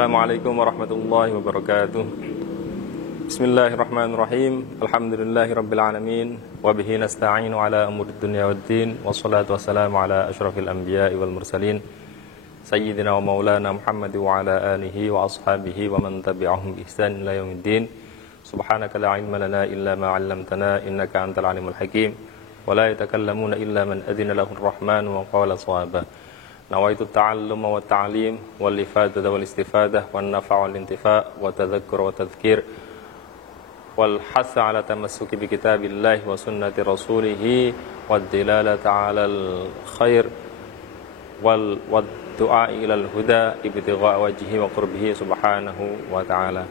Assalamualaikum warahmatullahi wabarakatuh. Bismillahirrahmanirrahim. Alhamdulillahi rabbil alamin. Wa bihi nasta'inu ala umurid dunya waddin. Wassalatu wassalamu ala ashrafil anbiya'i wal mursalin Sayyidina wa maulana Muhammad wa ala alihi wa ashabihi wa man tabi'ahum bi ihsan ila yaumiddin. Subhanaka la ilma lana illa ma 'allamtana innaka antal alimul hakim. Wa la yatakallamuna illa man adhina lahu ar-rahman wa qala shawaba. Nawaitu ta'alluma wa ta'lim wal ifadata wal istifadah wan nafa' wal intifa' wa tadhakkur wa tadhkir wal hasa ala tamassuki bi kitabillahi wa sunnati rasulih wad dilalata 'ala al khair wal du'a ila al huda ibtigha' wajhihi wa qurbihi subhanahu wa ta'ala.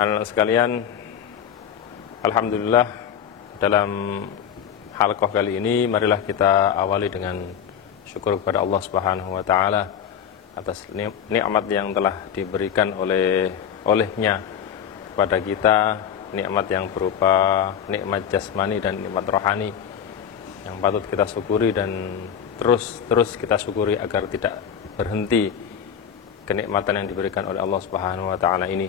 Anak sekalian, alhamdulillah dalam halaqah kali ini marilah kita awali dengan syukur kepada Allah Subhanahu wa taala atas nikmat yang telah diberikan olehnya kepada kita, nikmat yang berupa nikmat jasmani dan nikmat rohani yang patut kita syukuri dan terus kita syukuri agar tidak berhenti kenikmatan yang diberikan oleh Allah Subhanahu wa taala ini.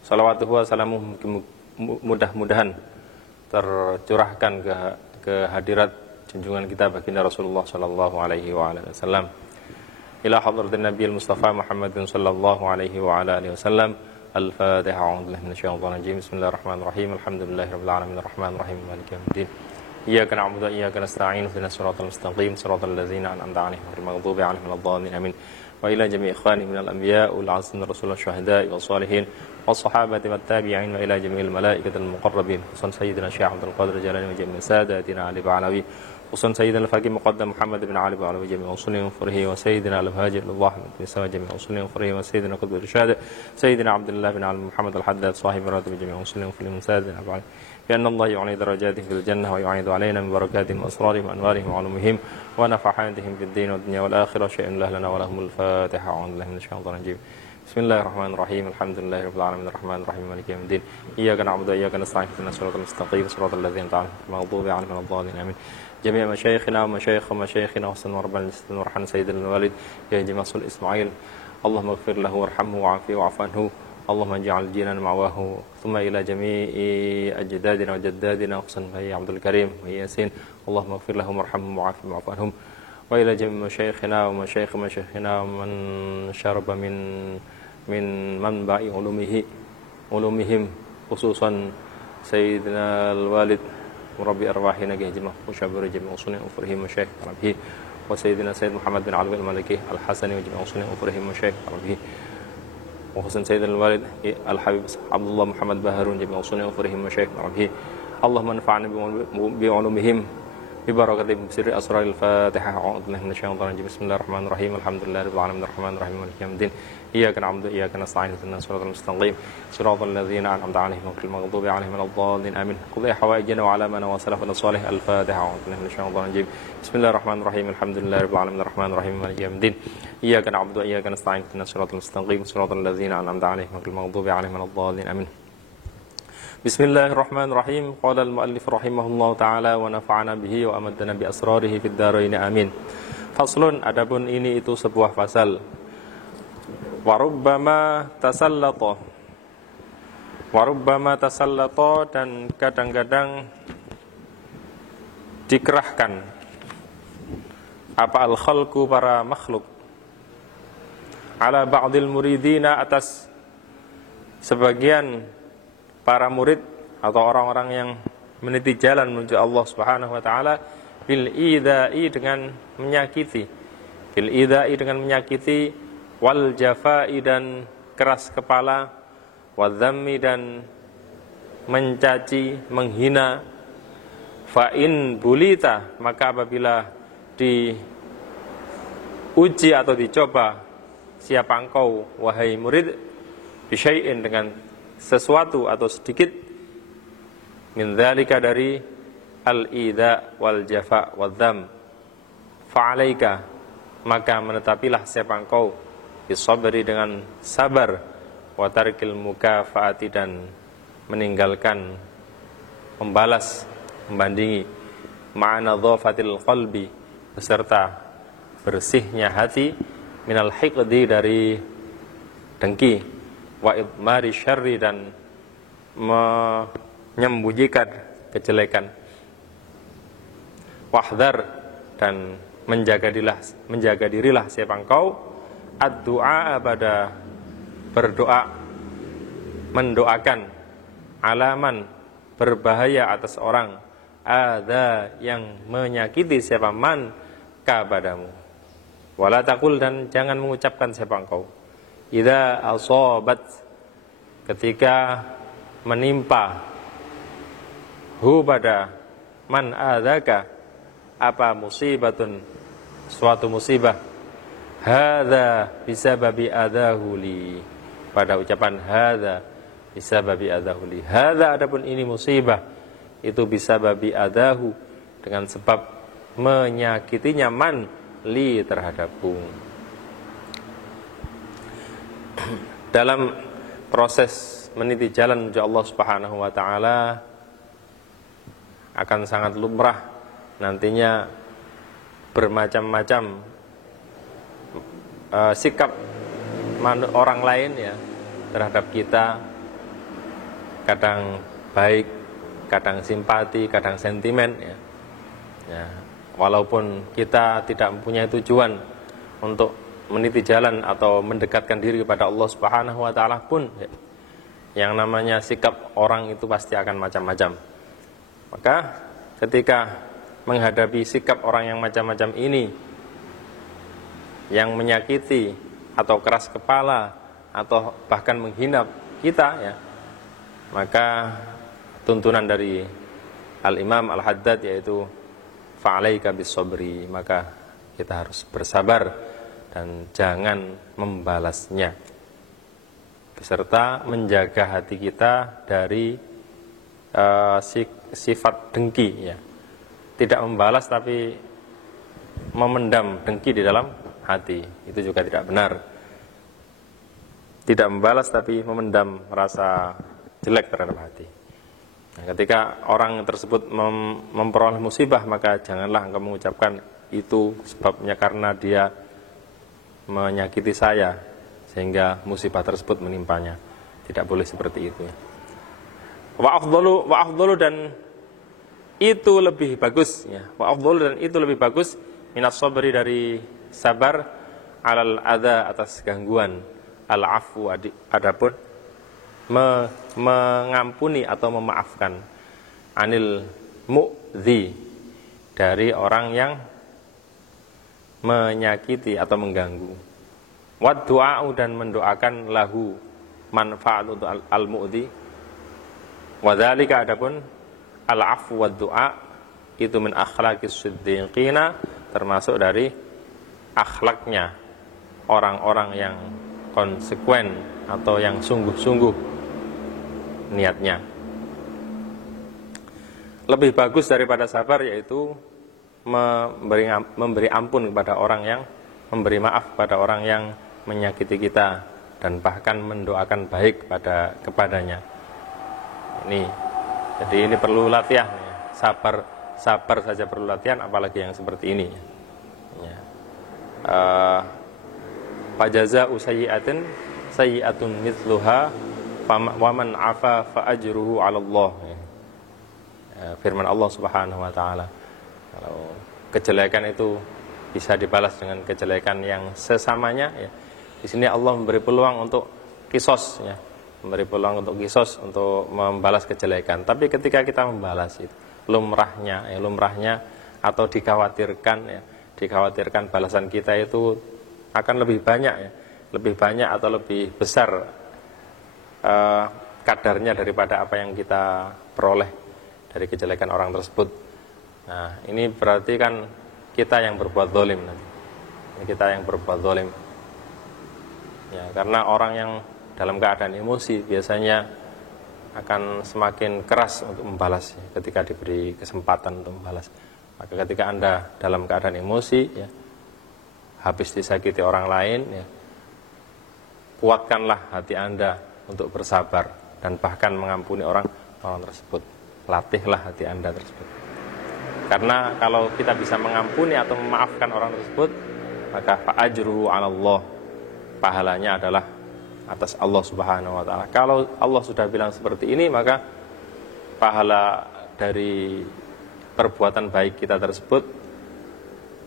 Shalawatuhu wa salamuhu mudah-mudahan tercurahkan ke hadirat junjungan kita baginda Rasulullah sallallahu alaihi wa alihi wasallam ila hadratin nabiyil mustafa Muhammadin sallallahu alaihi wa alihi wasallam. Al-Fatihah. A'udzu billahi minasyaitonir rajim. Bismillahirrahmanirrahim. Alhamdulillahirabbil alamin arrahmanir rahim maliki yaumiddin. Iyyaka na'budu wa iyyaka nasta'in ihdinas siratal mustaqim siratal ladzina an'amta 'alaihim ghairil maghdubi 'alaihim waladdallin amin. Wa ila jami'i ikhwani minal anbiya' wal 'azmi rasulil syuhada'i was salihin was sahabati wat tabi'in wa ila jami'il malaikatil muqarrabin khususan sayyidina Syekh Abdul Qadir Jalani wa jami'i sadatina Ali Ba'alawi khususan sayyidina al-faqih muqaddam Muhammad bin Ali Ba'alawi wa jami'i usulihim furihi wa sayyidina al-muhajir Allah bin Sawa jami'i usulihim furihi wa sayyidina qutb irsyad sayyidina Abdullah bin Ali Muhammad al-Haddad sahib ratib jami'i usulihim furihi wa sayyidina Ba'alawi bi anna Allah yu'ni darajatihim fil jannah wa yu'idu alaina min barakatihim wa asrarihim wa anwarihim wa ulumihim wa nafahatihim fid din wa dunya wal akhirah syai'un lana wa lahumul Fatihah. A'udzu billahi minasyaitonir rajim. Bismillahirrahmanirrahim. Alhamdulillahirabbil alamin arrahmanir rahim maliki yaumiddin. Iyyaka na'budu wa iyyaka nasta'in ihdinas siratal mustaqim siratal ladzina an'amta 'alaihim ghairil maghdubi 'alaihim waladdallin amin. Jami' masyayikhina wa masyayikhina wa sunna rabbana warham sayyidina walid ya jamasul Ismail. Allahumma ighfir lahu warhamhu wa'afihi wa'fu anhu. Allahumma ij'al jinan ma'wahu thumma ila jami'i ajdadina wa jaddadina khususan Bayi Abdul Karim wa Yasin. Allahumma ighfir lahum warhamhum wa'afihi wa'fu anhum. Wa ila jami'i masyayikhina wa masyayikhina man syaraba min manba'i ulumihim khususan Sayyidina al-Walid Murabbi arwahina gihjimah Musyabir jami' usulin ufrihim masyayikh Arabihi wa Sayyidina Sayyid Muhammad bin Ali al-Maliki al-Hasani wa jami' usulin ufrihim masyayikh Arabihi wa khususan Sayyidina al-Walid al-Habib Abdullah Muhammad Baharun jami' usulin ufrihim masyayikh Arabihi. Allahumma anfa'na bi ulumihim Bibarakatihim sirri asraril Fatihah. A'udzu billahi minasyaitonir rajim. Bismillahirrahmanirrahim. Alhamdulillahirabbil alamin arrahmanir rahim maliki yaumiddin. Iyyaka na'budu wa iyyaka nasta'in ihdinas siratal mustaqim siratal ladzina an'amta 'alaihim ghairil maghdubi alaihim waladdallin amin. Qudhi hawaijana wa 'ala man wasala fil salih al-Fatihah. A'udzu billahi minasyaitonir rajim. Bismillahirrahmanirrahim. Alhamdulillahirabbil alamin arrahmanir rahim maliki yaumiddin. Iyyaka na'budu wa iyyaka nasta'in ihdinas siratal mustaqim siratal ladzina an'amta 'alaihim ghairil maghdubi alaihim waladdallin amin. Bismillahirrahmanirrahim. Qala al-muallif rahimahullahu ta'ala wa nafa'ana bihi wa amaddana bi asrarihi fid dharain amin. Faslun, adapun ini itu sebuah fasal. Wa rubbama tasallata dan kadang-kadang dikerahkan apa al-khalqu para makhluk ala ba'dil muridina atas sebagian para murid atau orang-orang yang meniti jalan menuju Allah Subhanahu wa taala bil idai dengan menyakiti wal jafai dan keras kepala wadzammi dan mencaci menghina fa in bulita maka apabila diuji atau dicoba siapa engkau wahai murid bisyai'in dengan sesuatu atau sedikit min dzalika dari al-idza wal jafa wadzam fa'alaika maka menetapilah siapa engkau bisabri dengan sabar wa tarkil mukafaati dan meninggalkan membalas membandingi ma'ana dhafatil qalbi beserta bersihnya hati minal hiqdi, dari dengki, wa idmari syarri, dan menyembunyikan kejelekan, wahdhar, dan menjaga dirilah siapa engkau, ad-du'a, pada berdoa, mendoakan, alaman, berbahaya atas orang, ada yang menyakiti siapa man kepadamu, wala taqul, dan jangan mengucapkan siapa engkau, idza asabat, ketika menimpa, hu, pada man adzaka, apa musibatun, suatu musibah, hadza bisababi adahu li, pada ucapan hadza bisababi adahu li, hadza, adapun ini musibah, itu bisababi adahu, dengan sebab menyakitinya man li, terhadapku. Dalam proses meniti jalan menuju Allah Subhanahu wa taala akan sangat lumrah nantinya bermacam-macam sikap orang lain ya terhadap kita, kadang baik, kadang simpati, kadang sentimen ya. Ya, walaupun kita tidak mempunyai tujuan untuk meniti jalan atau mendekatkan diri kepada Allah Subhanahu wa taala pun ya, yang namanya sikap orang itu pasti akan macam-macam. Maka ketika menghadapi sikap orang yang macam-macam ini, yang menyakiti atau keras kepala atau bahkan menghina kita ya, maka tuntunan dari Al-Imam Al-Haddad yaitu fa'alaika bis-sabri, maka kita harus bersabar dan jangan membalasnya, beserta menjaga hati kita dari sifat dengki ya. Tidak membalas tapi memendam dengki di dalam hati, itu juga tidak benar. Tidak membalas tapi memendam rasa jelek terhadap hati. Nah, ketika orang tersebut memperoleh musibah, maka janganlah engkau mengucapkan itu sebabnya karena dia menyakiti saya sehingga musibah tersebut menimpanya. Tidak boleh seperti itu ya. Wa afdalu, dan itu lebih bagus ya. Wa afdalu, dan itu lebih bagus minas sabri, dari sabar, alal adza, atas gangguan, al afu, adapun mengampuni atau memaafkan, anil mu'dzi, dari orang yang menyakiti atau mengganggu, wad du'a'u, dan mendoakan, lahu, manfaat untuk al mu'dzi, wadzalika, adapun al-afu wa du'a, itu min akhlaqis siddiqina, termasuk dari akhlaknya orang-orang yang konsekuen atau yang sungguh-sungguh niatnya. Lebih bagus daripada sabar yaitu memberi ampun kepada orang yang, memberi maaf kepada orang yang menyakiti kita, dan bahkan mendoakan baik kepadanya. Jadi ini perlu latihan ya. Sabar saja perlu latihan, apalagi yang seperti ini ya. Fajaza'u sayyi'atun mithluha wa man 'afa fa ajruhu 'ala Allah ya. Firman Allah Subhanahu wa taala, kalau kejelekan itu bisa dibalas dengan kejelekan yang sesamanya ya. Di sini Allah memberi peluang untuk kisos ya, memberi peluang untuk kisos, untuk membalas kejelekan. Tapi ketika kita membalas itu lumrahnya atau dikhawatirkan balasan kita itu akan lebih banyak ya, lebih banyak atau lebih besar kadarnya daripada apa yang kita peroleh dari kejelekan orang tersebut. Nah, ini berarti kan kita yang berbuat zalim nanti. Kita yang berbuat zalim. Ya, karena orang yang dalam keadaan emosi biasanya akan semakin keras untuk membalas ya, ketika diberi kesempatan untuk membalas. Maka ketika Anda dalam keadaan emosi ya, habis disakiti orang lain ya, kuatkanlah hati Anda untuk bersabar dan bahkan mengampuni orang tersebut. Latihlah hati Anda tersebut. Karena kalau kita bisa mengampuni atau memaafkan orang tersebut, maka fa ajruhu 'ala Allah, pahalanya adalah atas Allah Subhanahu wa taala. Kalau Allah sudah bilang seperti ini, maka pahala dari perbuatan baik kita tersebut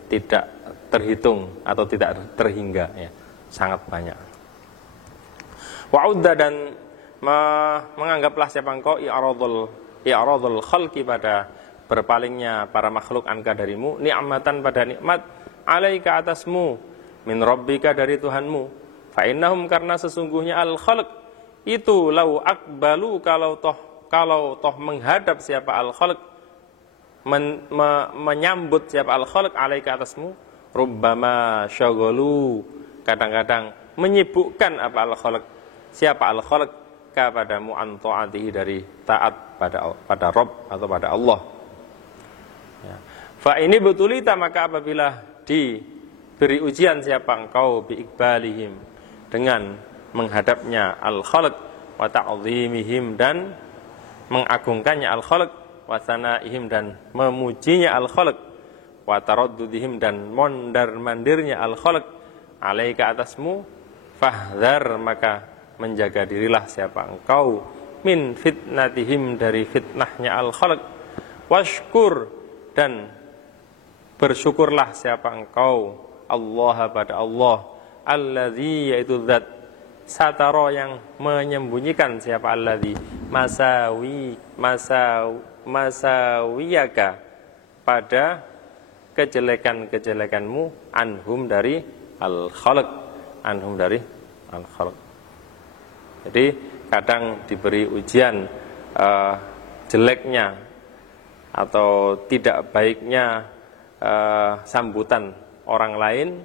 tidak terhitung atau tidak terhingga, ya, sangat banyak. Wa'udda, dan menganggaplah siapa engkau i'radul khalqi, pada berpalingnya para makhluk anka darimu, ni'matan, pada nikmat, alaika, atasmu, min rabbika, dari Tuhanmu, fa innahum, karena sesungguhnya al khalq itu, lau akbalu, kalau toh menghadap siapa al khalq, menyambut siapa al khalq, alaika, atasmu, rubbama syaghalu, kadang-kadang menyibukkan apa al khalq, siapa al khalq, kepadamu, an ta'atihi, dari taat pada Rabb atau pada Allah, ya. Fa ini betulita, maka apabila diberi ujian siapa engkau, bi ikbalihim, dengan menghadapnya al khalq, wa ta'zimihim, dan mengagungkannya al khalq, wa sanaihim, dan memujinya al khalq, wa taraddudihim, dan mondar-mandirnya al khalq, alaika, atasmu, fahdhar, maka menjaga dirilah siapa engkau, min fitnatihim, dari fitnahnya al khalq, washkur, dan bersyukurlah siapa engkau, Allah, pada Allah, alladzi, yaitu zat, satara, yang menyembunyikan siapa, alladzi, masawiyaka, pada kejelekan-kejelekanmu, anhum, dari al khalq, anhum, dari al khalq. Jadi kadang diberi ujian jeleknya atau tidak baiknya sambutan orang lain,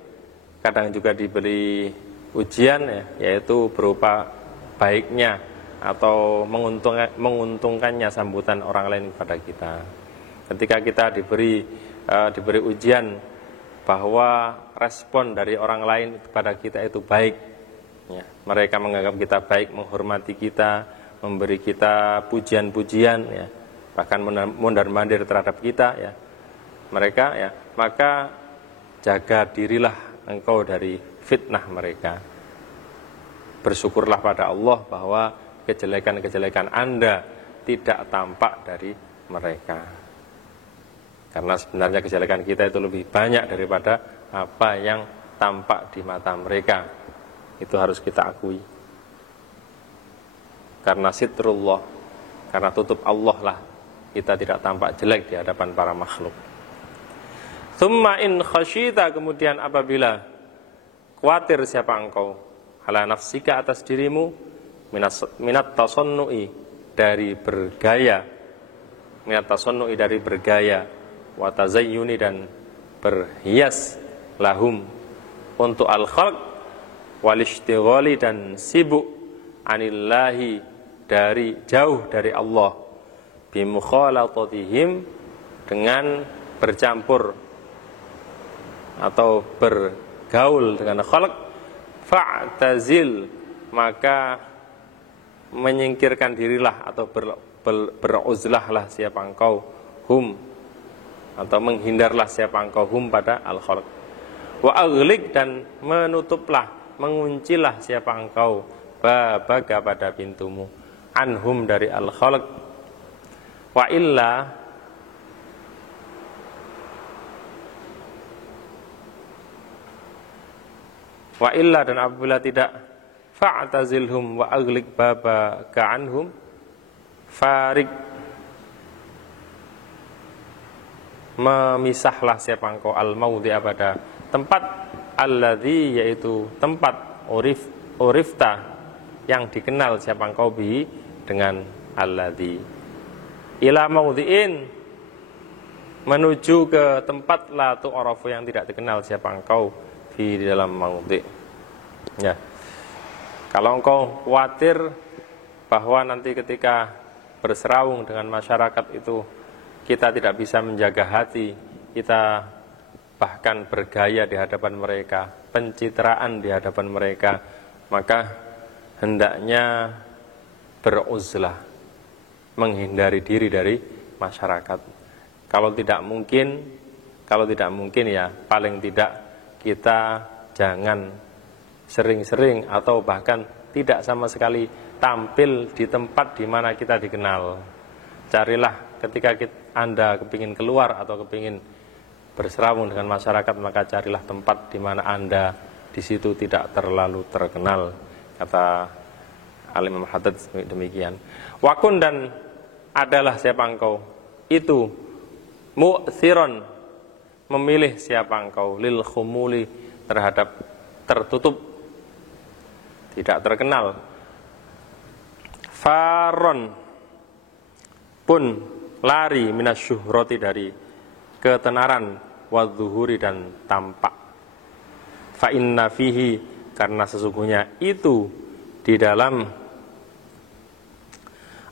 kadang juga diberi ujian, ya, yaitu berupa baiknya atau menguntungkannya sambutan orang lain kepada kita. Ketika kita diberi ujian bahwa respon dari orang lain kepada kita itu baik, ya, mereka menganggap kita baik, menghormati kita, memberi kita pujian-pujian, ya, bahkan mondar-mandir terhadap kita, ya, mereka, ya, maka jaga dirilah engkau dari fitnah mereka. Bersyukurlah pada Allah bahwa kejelekan-kejelekan Anda tidak tampak dari mereka, karena sebenarnya kejelekan kita itu lebih banyak daripada apa yang tampak di mata mereka. Itu harus kita akui. Karena sitrullah, karena tutup Allah lah kita tidak tampak jelek di hadapan para makhluk. Tsumma in khasyita, kemudian apabila khawatir siapa engkau, ala nafsika, atas dirimu, minat tasannu'i, dari bergaya, minat tasannu'i, dari bergaya, wa tazayyuni, dan berhias, lahum, untuk al-khalq, walishtighali, dan sibuk, anillahi, dari jauh dari Allah, bimukhalatihim, dengan bercampur atau bergaul dengan khalq, fa'tazil, maka menyingkirkan dirilah atau beruzlahlah siapa engkau, hum, atau menghindarlah siapa engkau, hum, pada al-khalq, wa aghliq, dan menutuplah, menguncilah siapa engkau, babaka, pada pintumu, anhum, dari al-khalq, wa illa, dan apabila tidak, fa'tazilhum wa aghliq babaka anhum, farik, memisahlah siapa engkau, al-maudhi'a, pada tempat, alladzi, yaitu tempat, urifta, yang dikenal siapa engkau, bi, dengan alladzi, ila maudhi'in, menuju ke tempat, la tu'rafu, yang tidak dikenal siapa engkau, di dalam maudhi', ya. Kalau engkau khawatir bahwa nanti ketika berserawung dengan masyarakat itu kita tidak bisa menjaga hati, kita bahkan bergaya di hadapan mereka, pencitraan di hadapan mereka, maka hendaknya beruzlah, menghindari diri dari masyarakat. Kalau tidak mungkin ya paling tidak kita jangan sering-sering atau bahkan tidak sama sekali tampil di tempat di mana kita dikenal. Carilah ketika Anda kepingin keluar atau kepingin berserawung dengan masyarakat, maka carilah tempat di mana Anda di situ tidak terlalu terkenal. Kata Al-Imam Haddad demikian. Wakun, dan adalah siapa engkau itu mu'thiron, memilih siapa engkau, lil khumuli, terhadap tertutup, tidak terkenal. Faron, pun lari, minasyuhrati, dari ketenaran, wadzuhuri, dan tampak. Fa inna fihi, karena sesungguhnya itu di dalam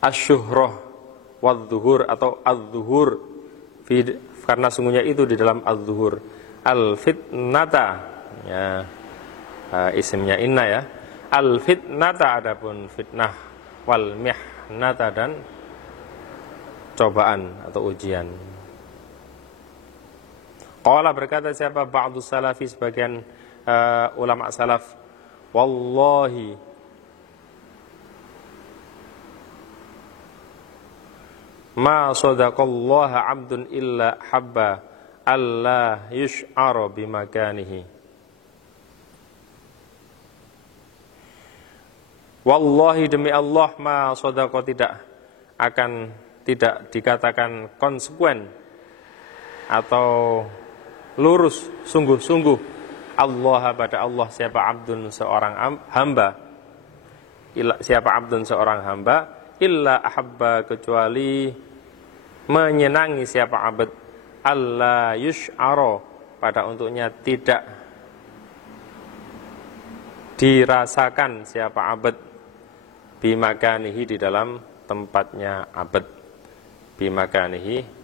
asyuhrah wadzuhur atau adzuhur, karena sesungguhnya itu di dalam adzuhur, al fitnata, ya, isimnya inna, ya, al fitnata, adapun fitnah, wal mihnata, dan cobaan atau ujian. Qala, berkata siapa, ba'du salafi, sebagian ulama salaf, wallahi, ma sadaqallaha 'abdun illa habba alla yush'ara bimakanihi. Wallahi, demi Allah, ma sadaqa, tidak dikatakan konsekuen atau lurus, sungguh-sungguh, Allah, pada Allah, siapa abdun, seorang hamba, siapa abdun, seorang hamba, illa ahabba, kecuali menyenangi siapa abd, alla yush'ara, pada untuknya tidak dirasakan siapa abd, bimakanihi, di dalam tempatnya abd, bimakanihi,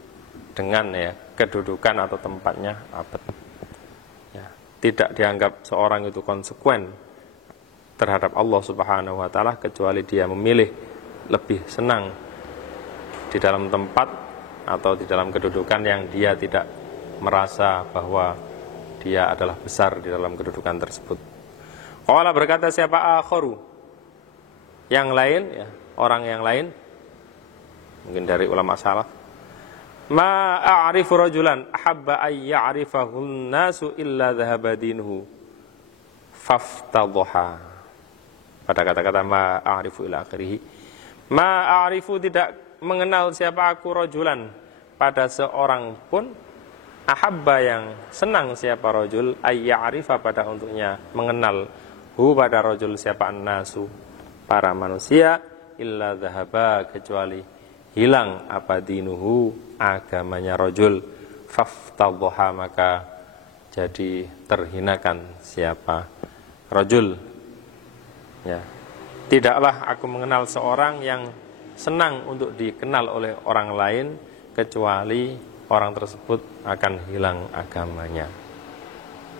dengan, ya, kedudukan atau tempatnya abd, ya, tidak dianggap seorang itu konsekuen terhadap Allah Subhanahu wa ta'ala, kecuali dia memilih lebih senang di dalam tempat atau di dalam kedudukan yang dia tidak merasa bahwa dia adalah besar di dalam kedudukan tersebut. Qala, berkata siapa, akharu, yang lain, ya, orang yang lain, mungkin dari ulama salaf, ma a'rifu rajulan ahabba ay ya'rifahun nasu illa dhahaba dinuhu faftadhaha. Pada kata-kata ma a'rifu ila akhirih, ma a'rifu, tidak mengenal siapa aku, rajulan, pada seorang pun, ahabba, yang senang siapa rajul, ay ya'rifa, pada untuknya mengenal, hu, pada rajul, siapa an-nasu, para manusia, illa dhahaba, kecuali hilang apa, dinuhu, agamanya rajul, faftadhaha, maka jadi terhinakan siapa rajul, ya. Tidaklah aku mengenal seorang yang senang untuk dikenal oleh orang lain, kecuali orang tersebut akan hilang agamanya.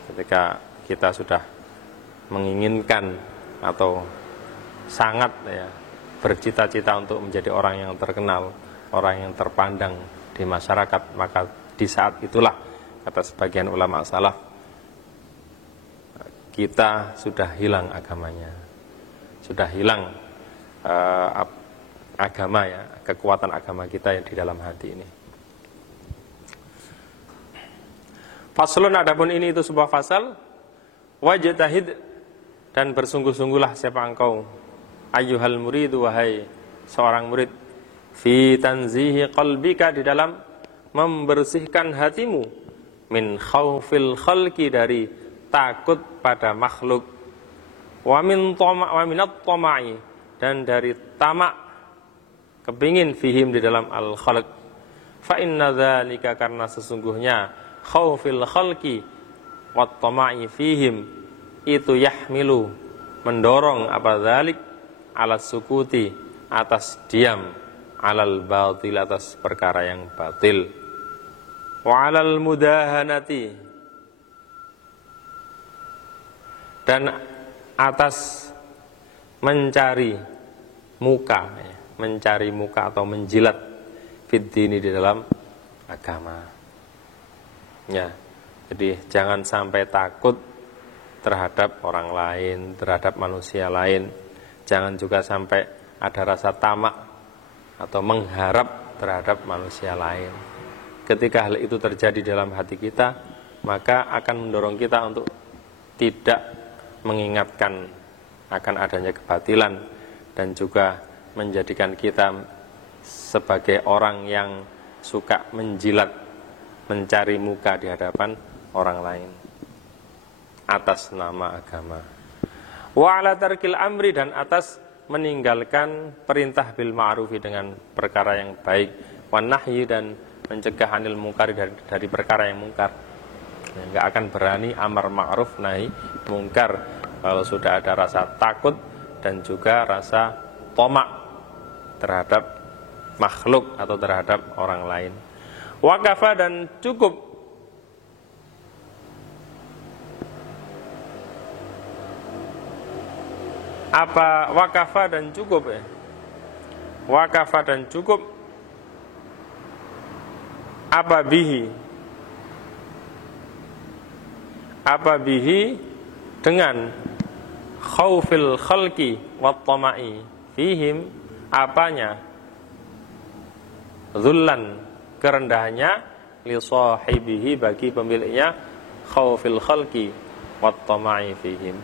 Ketika kita sudah menginginkan atau sangat, ya, bercita-cita untuk menjadi orang yang terkenal, orang yang terpandang di masyarakat, maka di saat itulah, kata sebagian ulama salaf, kita sudah hilang agamanya, sudah hilang agama, ya, kekuatan agama kita yang di dalam hati ini. Faslun, adapun ini itu sebuah fasal, wajtahid, dan bersungguh-sungguhlah siapa engkau, ayyuhal muridu, wahai seorang murid, fi tanzihi qalbika, di dalam membersihkan hatimu, min khaufil khalqi, dari takut pada makhluk, wa minat tama'i, dan dari tamak, kepingin, fihim, di dalam al-khalq. Fa inna dzalika, karena sesungguhnya khaufil khalqi wa tama'i fihim, itu yahmilu, mendorong, apa dzalik, alas sukuti, atas diam, alal batil, atas perkara yang batil, wa alal mudahanati, dan atas mencari muka, mencari muka atau menjilat, fid dini, di dalam agama, ya. Jadi jangan sampai takut terhadap orang lain, terhadap manusia lain. Jangan juga sampai ada rasa tamak atau mengharap terhadap manusia lain. Ketika hal itu terjadi dalam hati kita, maka akan mendorong kita untuk tidak mengingatkan akan adanya kebatilan, dan juga menjadikan kita sebagai orang yang suka menjilat, mencari muka di hadapan orang lain atas nama agama. Wa ala tarkil amri, dan atas meninggalkan perintah bil ma'rufi dengan perkara yang baik, wan nahyi, dan mencegah anil mungkar dari perkara yang mungkar. Enggak akan berani amar ma'ruf nahi mungkar kalau sudah ada rasa takut dan juga rasa tomak terhadap makhluk atau terhadap orang lain. Wakafa, dan cukup apa wakafa dan cukup ya. Wakafa dan cukup apa bihi dengan khaufil khalqi wat tama'i fihim, apanya zullan, kerendahannya, li sahibihi, bagi pemiliknya, khaufil khalqi wat tama'i fihim.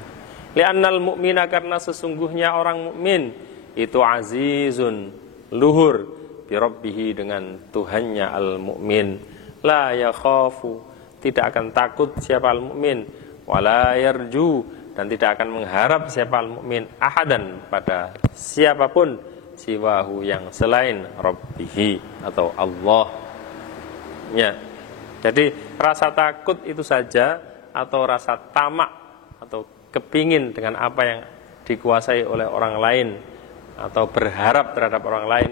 Li'annal mu'mina, karena sesungguhnya orang mukmin itu azizun, luhur, bi rabbihi, dengan Tuhannya al-mu'min. La yakhafu, tidak akan takut siapa al-mu'min, wala yarju, dan tidak akan mengharap siapa al-mu'min, ahadan, pada siapapun, siwahu, yang selain rabbihi atau Allah. Ya. Jadi rasa takut itu saja, atau rasa tamak atau kepingin dengan apa yang dikuasai oleh orang lain, atau berharap terhadap orang lain,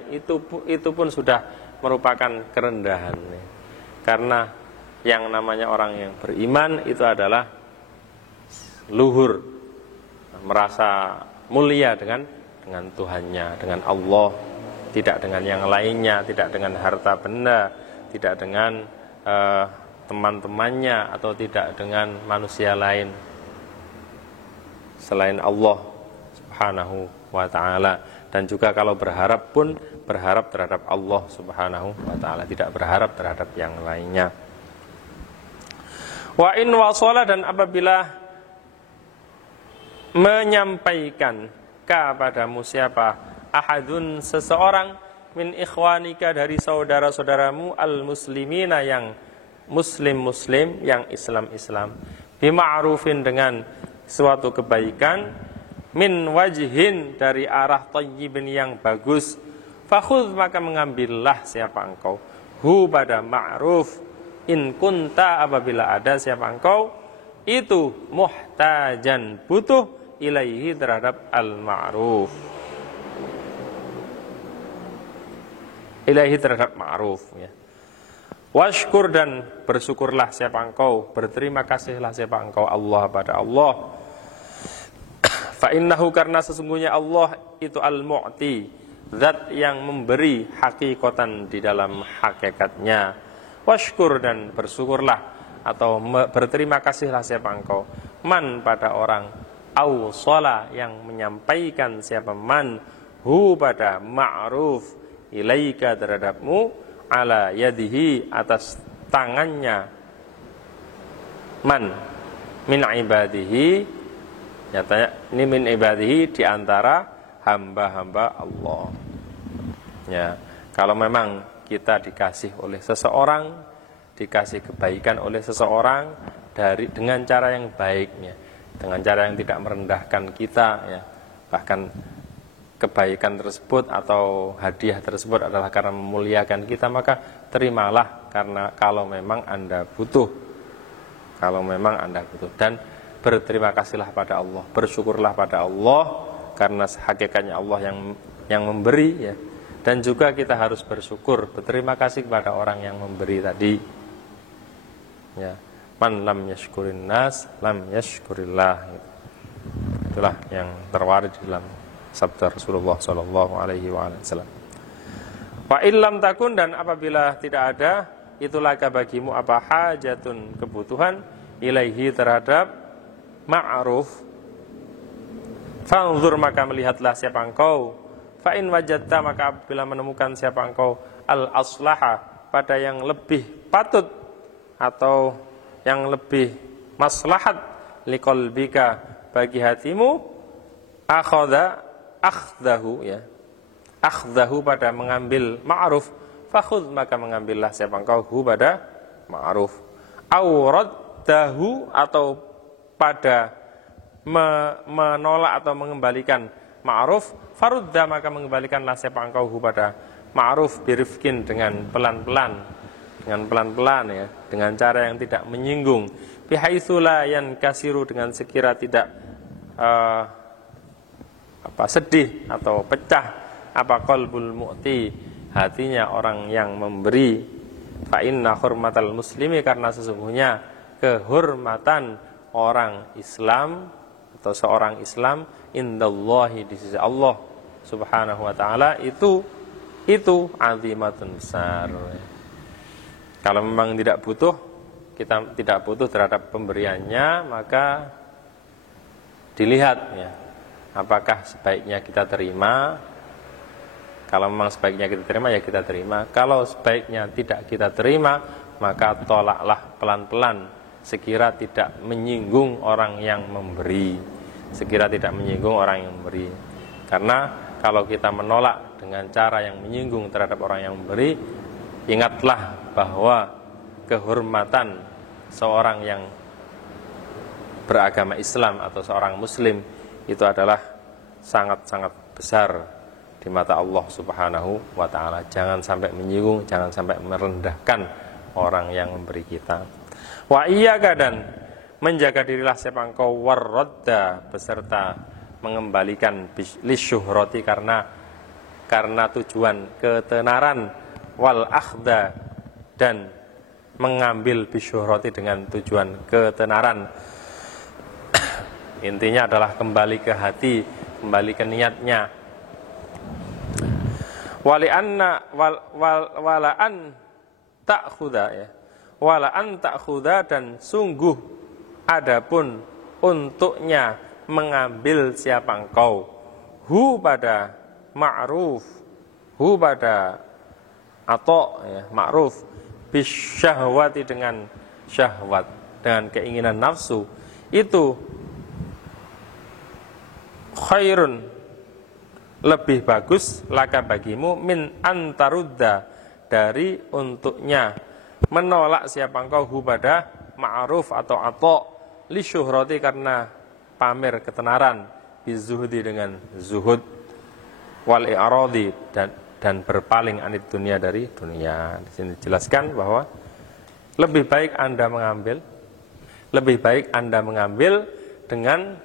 itu pun sudah merupakan kerendahan. Karena yang namanya orang yang beriman itu adalah luhur, merasa mulia dengan Tuhannya, dengan Allah, tidak dengan yang lainnya, tidak dengan harta benda, tidak dengan teman-temannya, atau tidak dengan manusia lain selain Allah Subhanahu wa ta'ala. Dan juga kalau berharap pun berharap terhadap Allah Subhanahu wa ta'ala, tidak berharap terhadap yang lainnya. Wa in wasala, dan apabila menyampaikan kepadamu siapa, ahadun, seseorang, min ikhwanika, dari saudara-saudaramu, al-muslimina, yang muslim-muslim, yang Islam-Islam, bima'rufin, dengan suatu kebaikan, min wajhin, dari arah thayyibin, yang bagus, fakhudh, maka mengambillah siapa engkau, hu, pada ma'ruf, in kunta, apabila ada siapa engkau itu muhtajan, butuh, ilaihi, terhadap al-ma'ruf, ilaihi, terhadap ma'ruf, ya. Washkur, dan bersyukurlah siapa engkau, berterima kasihlah siapa engkau, Allah, pada Allah. Fa innahu, karena sesungguhnya Allah itu al-mu'ti, zat yang memberi, hakikatan, di dalam hakikatnya. Washkur, dan bersyukurlah atau berterima kasihlah siapa engkau, man, pada orang, awsala, yang menyampaikan siapa man, hu, pada ma'ruf, ilaika, terhadapmu, ala yadihi, atas tangannya, man, min ibadihi, nyatanya ini min ibadihi, di antara hamba-hamba Allah. Ya, kalau memang kita dikasih oleh seseorang, dikasih kebaikan oleh seseorang dengan cara yang baiknya, dengan cara yang tidak merendahkan kita, ya, bahkan kebaikan tersebut atau hadiah tersebut adalah karena memuliakan kita, maka terimalah, karena kalau memang Anda butuh, dan berterima kasihlah pada Allah, bersyukurlah pada Allah, karena hakikatnya Allah yang memberi, ya. Dan juga kita harus bersyukur, berterima kasih kepada orang yang memberi tadi, ya. Man lam yashkurin nas lam yashkurillah. Itulah yang terwarid di dalam sabda Rasulullah sallallahu alaihi wasallam. Wa illam takun, dan apabila tidak ada, itulah bagimu apa hajatun, kebutuhan, ilaihi, terhadap ma'ruf, fanzur maka melihatlah siapa engkau, fa in wajadta maka apabila menemukan siapa engkau al aslaha pada yang lebih patut atau yang lebih maslahat liqalbika bagi hatimu, akhdahu ya, akhdahu pada mengambil ma'ruf, fakhudh maka mengambillah siapa engkau hu pada ma'ruf, auraddahu atau pada menolak atau mengembalikan ma'ruf, farudda maka mengembalikanlah siapa engkau hu pada ma'ruf birifkin dengan pelan-pelan ya, dengan cara yang tidak menyinggung, bihaitsu la yankasiru dengan sekira tidak sedih atau pecah qalbul mu'ti hatinya orang yang memberi, fa inna hurmatal muslimi karena sesungguhnya kehormatan orang Islam atau seorang Islam indallahi di sisi Allah Subhanahu wa taala itu azimatun besar. Kalau memang kita tidak butuh terhadap pemberiannya, maka dilihat ya, apakah sebaiknya kita terima. Kalau memang sebaiknya kita terima, ya kita terima. Kalau sebaiknya tidak kita terima, maka tolaklah pelan-pelan, sekira tidak menyinggung orang yang memberi. Karena kalau kita menolak dengan cara yang menyinggung terhadap orang yang memberi, ingatlah bahwa kehormatan seorang yang beragama Islam atau seorang muslim itu adalah sangat-sangat besar di mata Allah Subhanahu wa taala. Jangan sampai menyinggung, jangan sampai merendahkan orang yang memberi kita. Wa iyyaka dan menjaga dirilah siapa engkau warradda beserta mengembalikan lisyuhrati karena tujuan ketenaran, wal akhda dan mengambil bisyuhrati dengan tujuan ketenaran. Intinya adalah kembali ke hati, kembali ke niatnya. Walaan ta'khudha dan sungguh adapun untuknya mengambil siapa engkau hu pada ma'ruf, hu pada atau ya, ma'ruf bisyahwati dengan syahwat, dengan keinginan nafsu, itu khairun lebih bagus laka bagimu min antarudda dari untuknya menolak siapa engkau hu pada ma'ruf atau li syuhrati karena pamer ketenaran, bizuhdi dengan zuhud, wal i'radi dan berpaling anit dunia dari dunia. Di sini dijelaskan bahwa lebih baik Anda mengambil dengan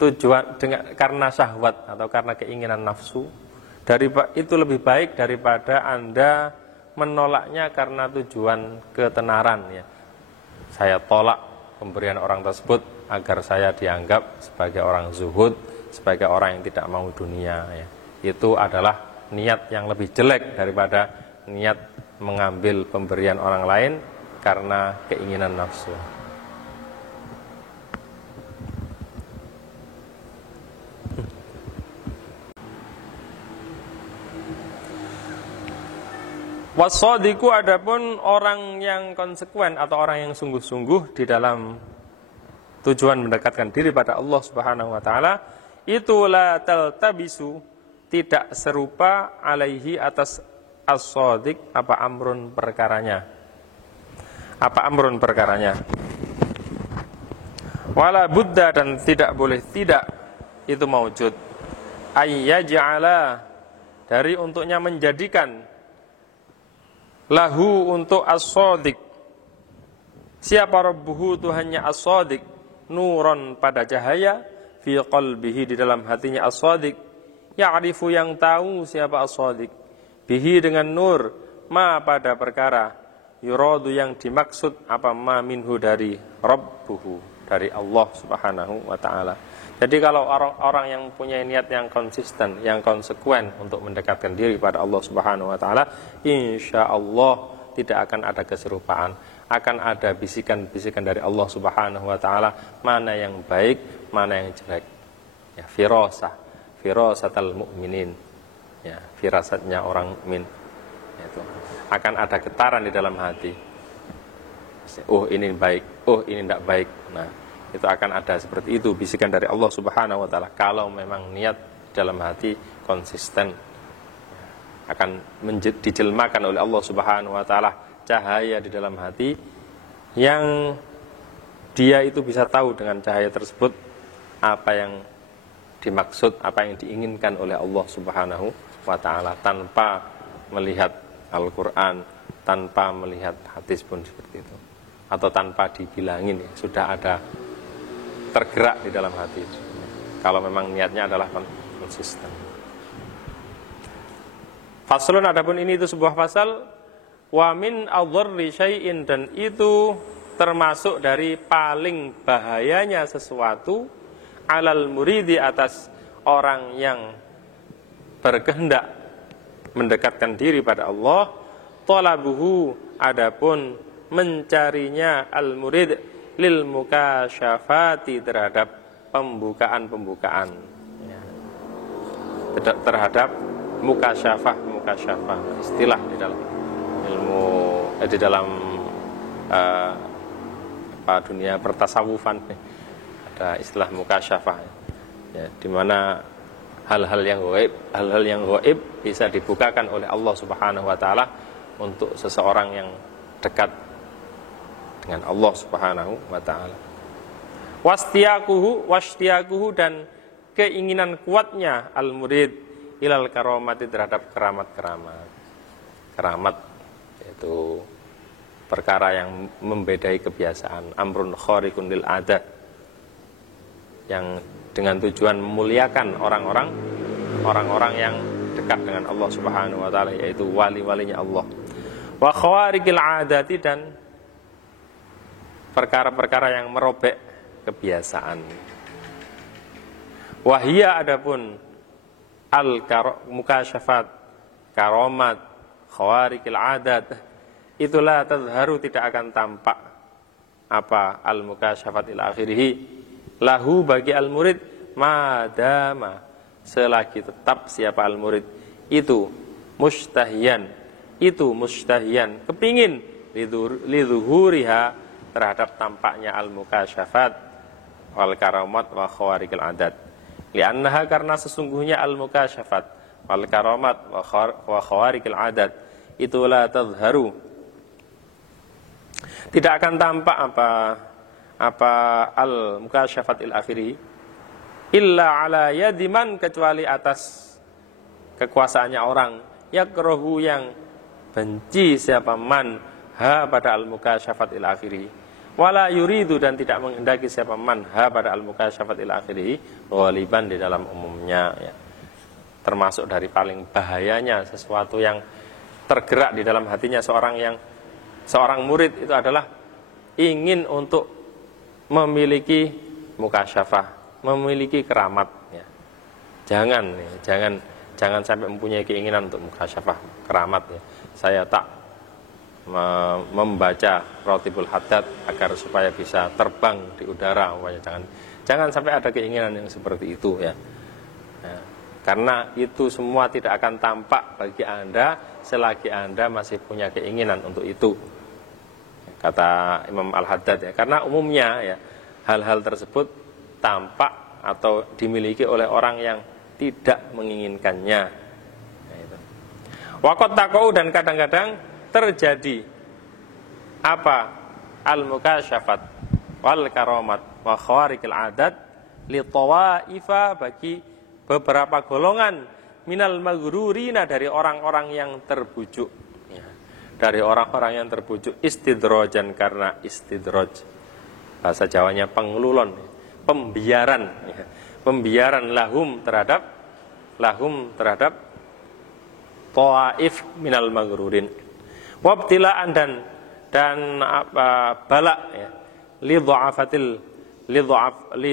tujuan karena syahwat atau karena keinginan nafsu, itu lebih baik daripada Anda menolaknya karena tujuan ketenaran ya. Saya tolak pemberian orang tersebut agar saya dianggap sebagai orang zuhud, sebagai orang yang tidak mau dunia ya. Itu adalah niat yang lebih jelek daripada niat mengambil pemberian orang lain karena keinginan nafsu. Wasadiku adapun orang yang konsekuen atau orang yang sungguh-sungguh di dalam tujuan mendekatkan diri pada Allah Subhanahu wa taala, itu la taltabisu tidak serupa alaihi atas as-sadiq apa amrun perkaranya. Wala budda dan tidak boleh tidak itu maujud ayyaj'ala dari untuknya menjadikan lahu untuk as-sadiq siapa rabbuhu Tuhannya as-sadiq nuron pada cahaya fi qalbihi di dalam hatinya as-sadiq ya'rifu yang tahu siapa as-sadiq bihi dengan nur ma pada perkara yuradu yang dimaksud apa ma minhu dari rabbuhu dari Allah Subhanahu wa taala. Jadi kalau orang yang punya niat yang konsisten, yang konsekuen untuk mendekatkan diri pada Allah Subhanahu wa taala, insyaallah tidak akan ada keserupaan akan ada bisikan-bisikan dari Allah Subhanahu wa taala mana yang baik, mana yang jelek. Ya, firasatal mukminin. Ya, firasatnya orang mukmin. Itu akan ada getaran di dalam hati. Oh, ini baik, oh ini tidak baik. Nah, itu akan ada seperti itu bisikan dari Allah Subhanahu wa taala kalau memang niat dalam hati konsisten. Akan dijelmakan oleh Allah Subhanahu wa taala cahaya di dalam hati yang dia itu bisa tahu dengan cahaya tersebut apa yang dimaksud, apa yang diinginkan oleh Allah Subhanahu wa taala tanpa melihat Al-Qur'an, tanpa melihat hadis pun seperti itu. Atau tanpa dibilangin, ya, sudah ada tergerak di dalam hati. Kalau memang niatnya adalah konsisten. Faslun, adapun ini itu sebuah pasal, wa min adharri syai'in, dan itu termasuk dari paling bahayanya sesuatu, alal muridi, atas orang yang berkehendak mendekatkan diri pada Allah, talabuhu, adapun mencarinya al murid lil mukasyafati, terhadap pembukaan ya. Terhadap mukasyafah istilah di dalam ilmu di dalam dunia pertasawufan ada istilah mukasyafah ya, di mana hal-hal yang gaib bisa dibukakan oleh Allah Subhanahu wa taala untuk seseorang yang dekat dengan Allah Subhanahu wa taala. Wastiaquhu, dan keinginan kuatnya al-murid ilal karomati, terhadap keramat yaitu perkara yang membedai kebiasaan, amrun khariqun lil adat, yang dengan tujuan memuliakan orang-orang yang dekat dengan Allah Subhanahu wa taala, yaitu wali-walinya Allah. Wa khawariqil adati, dan perkara-perkara yang merobek kebiasaan. Wahia, adapun mukasyafat, karomat, khawariqil adat, itulah tazharu, tidak akan tampak apa al-mukasyafat ila akhirih, lahu, bagi al-murid, madama, selagi tetap siapa al-murid itu mustahiyan, kepingin lidzuhuriha, terhadap tampaknya al-mukasyafat wal karamat wa khawariqil adat. Li'annaha, karena sesungguhnya al-mukasyafat wal karamat wa khawariqil adat itulah tazharu, tidak akan tampak apa al-mukasyafat il akhiri, illa ala yadiman, kecuali atas kekuasaannya orang, yakrahu, yang benci siapa man ha pada al-mukasyafat il akhiri, wala yuridu, dan tidak menghendaki siapa man ha pada al-mukasyafat il akhiri, ghaliban, di dalam umumnya ya. Termasuk dari paling bahayanya sesuatu yang tergerak di dalam hatinya seorang murid itu adalah ingin untuk memiliki mukasyafah, memiliki keramat ya. Jangan sampai mempunyai keinginan untuk mukasyafah, keramat ya. Saya tak membaca Ratibul Haddad agar supaya bisa terbang di udara, jangan sampai ada keinginan yang seperti itu ya. Karena itu semua tidak akan tampak bagi Anda selagi Anda masih punya keinginan untuk itu, kata Imam Al-Haddad ya. Karena umumnya ya hal-hal tersebut tampak atau dimiliki oleh orang yang tidak menginginkannya. Waqat taqau, dan kadang-kadang terjadi apa al-mukasyafat wal karamat wa khawariqil adat li tawaifa, bagi beberapa golongan minal maghrurina, dari orang-orang yang terbujuk ya. Dari orang-orang yang terbujuk, istidrojan, karena istidraj bahasa Jawanya pengelulon, pembiaran ya. Pembiaran lahum terhadap tawaif minal maghrurin, wabtilaan, dan balak ya, li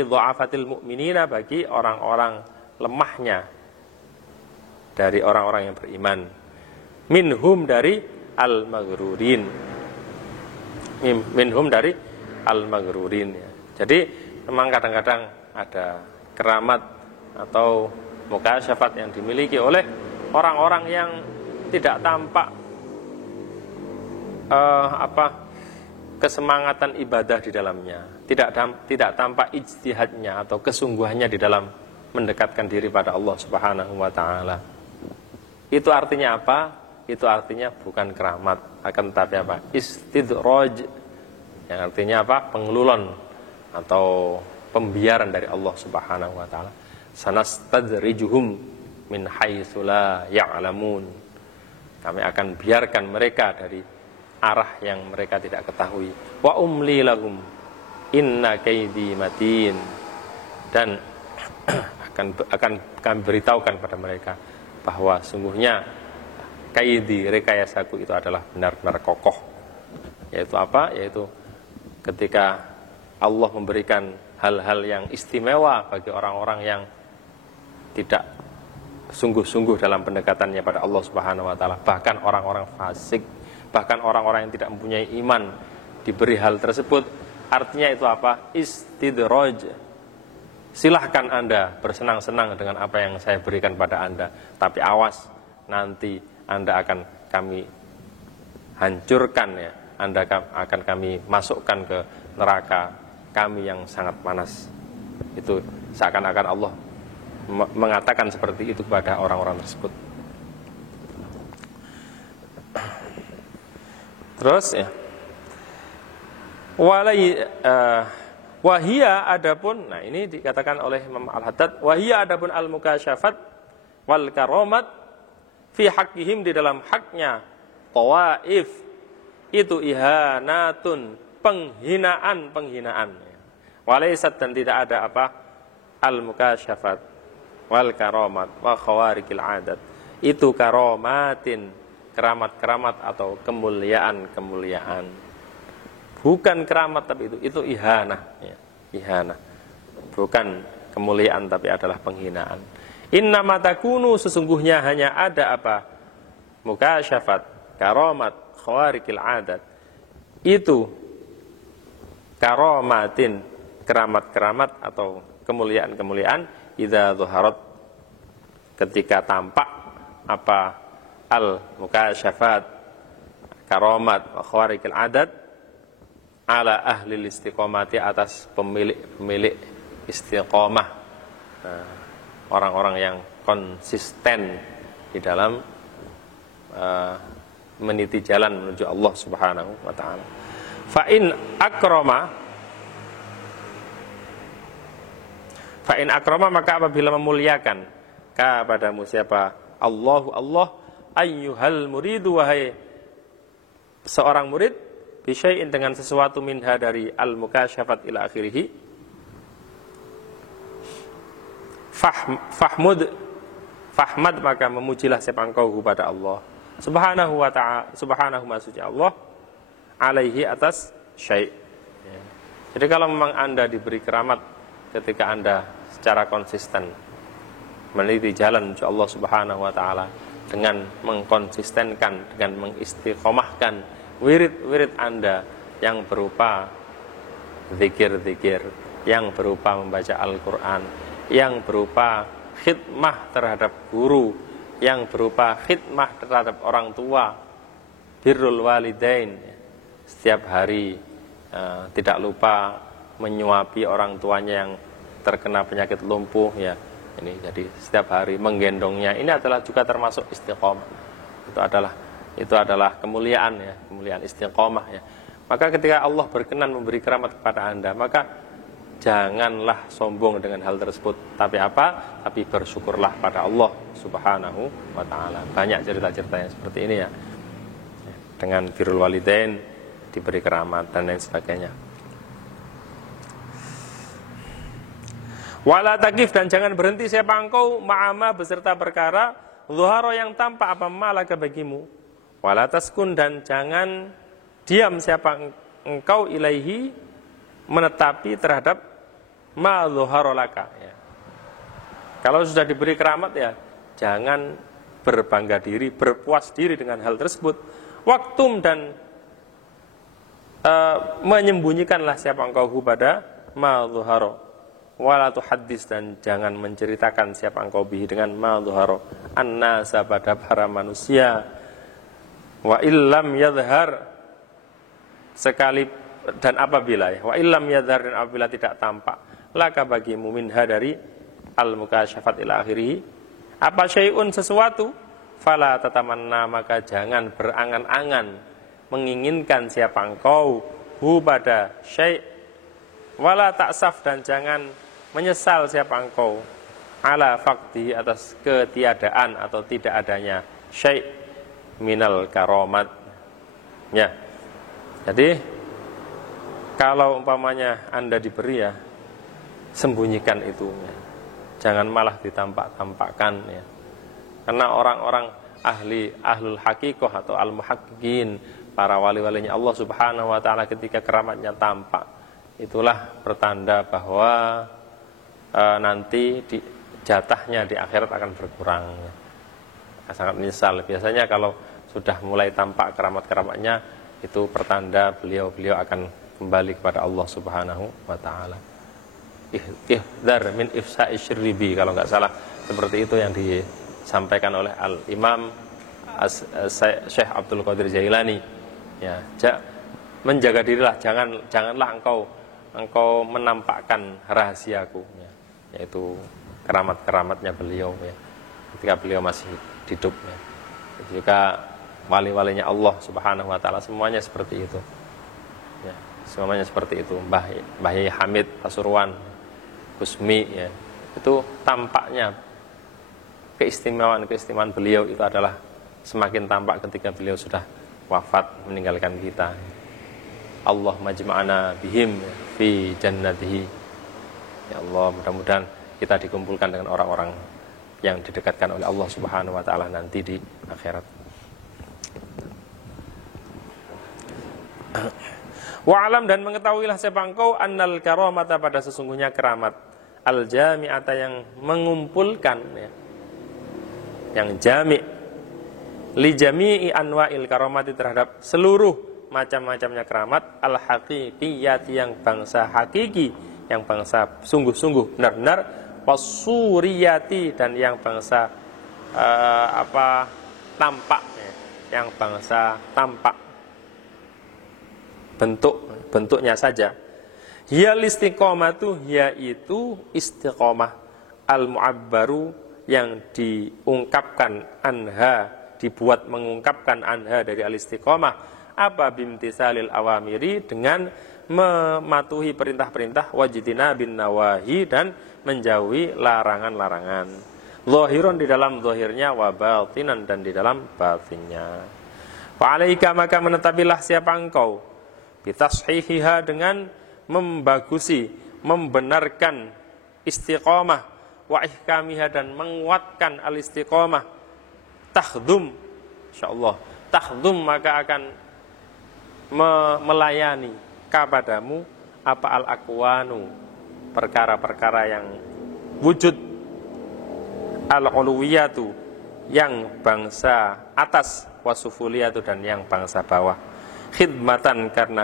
dha'afatil mu'minina, bagi orang-orang lemahnya dari orang-orang yang beriman, minhum, dari al-maghrurin. minhum dari al-maghrurin ya. Jadi memang kadang-kadang ada keramat atau mukasyafat yang dimiliki oleh orang-orang yang tidak tampak kesemangatan ibadah di dalamnya, tidak tampak ijtihadnya atau kesungguhannya di dalam mendekatkan diri pada Allah Subhanahu wa taala. Itu artinya apa? Itu artinya bukan keramat, akan tetapi apa? Istidraj, yang artinya apa? Pengelulon atau pembiaran dari Allah Subhanahu wa taala. Sanastadrijuhum min haitsu la ya'lamun. Kami akan biarkan mereka dari arah yang mereka tidak ketahui. Wa umli lahum inna kaidi matin. Dan akan kami beritahukan pada mereka bahwa sungguhnya kaidi, rekayasaku itu adalah benar-benar kokoh. Yaitu apa? Yaitu ketika Allah memberikan hal-hal yang istimewa bagi orang-orang yang tidak sungguh-sungguh dalam pendekatannya pada Allah Subhanahu wa taala, bahkan orang-orang fasik, bahkan orang-orang yang tidak mempunyai iman diberi hal tersebut. Artinya itu apa? Istidraj. Silahkan Anda bersenang-senang dengan apa yang saya berikan pada Anda, tapi awas, nanti Anda akan kami hancurkan ya. Anda akan kami masukkan ke neraka kami yang sangat panas. Itu seakan-akan Allah mengatakan seperti itu kepada orang-orang tersebut. Terus ya, wahia adapun, nah ini dikatakan oleh Imam Al-Haddad, wahia adapun al-mukasyafat wal karomat fi haqqihim, di dalam haknya tawaif itu ihanatun, penghinaan. Walaisat, dan tidak ada apa? Al-mukasyafat wal karomat wa khawarikil adat, itu karomatin, keramat-keramat atau kemuliaan. Bukan keramat, tapi itu ihanah ya. Ihanah, bukan kemuliaan, tapi adalah penghinaan. Innama takunu, sesungguhnya hanya ada apa? Mukasyafat, karomat, khawarikil adat, itu karomatin, keramat-keramat atau kemuliaan-kemuliaan, idza zuharat, ketika tampak apa? Al mukasyafat, karomat, khawarikil adat, ala ahli istiqomati, atas pemilik istiqomah, orang-orang yang konsisten di dalam meniti jalan menuju Allah Subhanahu wa taala. Fa in akrama, maka apabila memuliakan kepadamu siapa? Allah ayyuhal muridu, wahai seorang murid, bisyai'in, dengan sesuatu minha, dari al-mukasyafat ila akhirih, fahmad, maka memujilah siapa engkau kepada Allah Subhanahu wa ta'ala, subhanahu maksudnya Allah, alaihi, atas syai'. Jadi kalau memang Anda diberi keramat ketika Anda secara konsisten meniti jalan menuju Allah Subhanahu wa ta'ala, dengan mengkonsistenkan, dengan mengistiqomahkan wirid-wirid Anda yang berupa zikir-zikir, yang berupa membaca Al-Quran, yang berupa khidmah terhadap guru, yang berupa khidmah terhadap orang tua, birrul walidain, setiap hari tidak lupa menyuapi orang tuanya yang terkena penyakit lumpuh ya. Ini jadi setiap hari menggendongnya, ini adalah juga termasuk istiqomah. Itu adalah kemuliaan ya, kemuliaan istiqomah ya. Maka ketika Allah berkenan memberi keramat kepada Anda, maka janganlah sombong dengan hal tersebut. Tapi apa? Tapi bersyukurlah pada Allah Subhanahu wa ta'ala. Banyak cerita-cerita yang seperti ini ya. Dengan birrul walidain diberi keramat dan lain sebagainya. Wala takif, dan jangan berhenti siapa engkau, ma'ama, beserta perkara, zuhara, yang tampak apa malaka bagimu. Wala taskun, dan jangan diam siapa engkau, ilaihi, menetapi terhadap ma zuhara laka ya. Kalau sudah diberi keramat ya, jangan berbangga diri, berpuas diri dengan hal tersebut. Waktum, dan menyembunyikanlah siapa engkau pada ma dhuhara wala tuhaddis, dan jangan menceritakan siapa engkau bihi dengan ma dhuhara annasa pada para manusia, wa illam yadhhar sekali dan apabila wa illam yadhhar dan apabila tidak tampak laka bagimu minha dari al mukasyafat ila akhirih apa syai'un sesuatu fala tatamanna maka jangan berangan-angan menginginkan siapa engkau hu pada syai' wala ta'saf dan jangan menyesal siapa engkau ala fakti atas ketiadaan atau tidak adanya syai' minal karomat ya. Jadi kalau umpamanya Anda diberi ya, sembunyikan itu ya. Jangan malah ditampak-tampakkan ya. Karena orang-orang ahlul hakikoh atau al-muhaqqiqin, para wali-walinya Allah Subhanahu wa taala, ketika keramatnya tampak, itulah pertanda bahwa nanti jatahnya di akhirat akan berkurang. Sangat menyesal. Biasanya kalau sudah mulai tampak keramat-keramatnya, itu pertanda beliau akan kembali kepada Allah Subhanahu wa taala. Ihdar min ifsa'i syirribi, kalau nggak salah seperti itu yang disampaikan oleh Al-Imam Syekh Abdul Qadir Jailani. Ya, menjaga dirilah, janganlah engkau menampakkan rahasiaku ya, yaitu keramat-keramatnya beliau ya, ketika beliau masih hidup ya. Juga wali-walinya Allah Subhanahu wa taala semuanya seperti itu. Ya, semuanya seperti itu. Mbah Yai Hamid Pasuruan, Kusmi ya. Itu tampaknya keistimewaan beliau itu adalah semakin tampak ketika beliau sudah wafat, meninggalkan kita. Allah majma'ana bihim fi jannatihi. Ya Allah, mudah-mudahan kita dikumpulkan dengan orang-orang yang didekatkan oleh Allah Subhanahu wa taala nanti di akhirat. Wa'alam dan mengetahuilah siapa engkau annal karamata pada sesungguhnya keramat al-jami'ata yang mengumpulkan ya. Yang jami' li jami'i anwa'il karamati terhadap seluruh macam-macamnya keramat al-haqiqiyati yang bangsa hakiki, yang bangsa sungguh-sungguh benar-benar, wasuriyati dan yang bangsa tampak ya. Yang bangsa tampak bentuknya saja. Hiyal istiqomatu, yaitu istiqomah al-mu'abbaru yang diungkapkan anha, dibuat mengungkapkan anha dari al-istiqomah apa bimtisalil awamiri, dengan mematuhi perintah-perintah, wajidina bin nawahi dan menjauhi larangan-larangan, zahirun di dalam zahirnya, wa batinan dan di dalam batinnya. Wa alaika maka menetapilah siapa engkau bitashihiha dengan membagusi, membenarkan istiqomah, wa ihkamiha dan menguatkan al-istiqomah, takhdum insyaallah, takhdum maka akan melayani kepadamu apa al-akwanu perkara-perkara yang wujud, al-uluwiyatu yang bangsa atas, wasufuliyatu dan yang bangsa bawah, khidmatan karena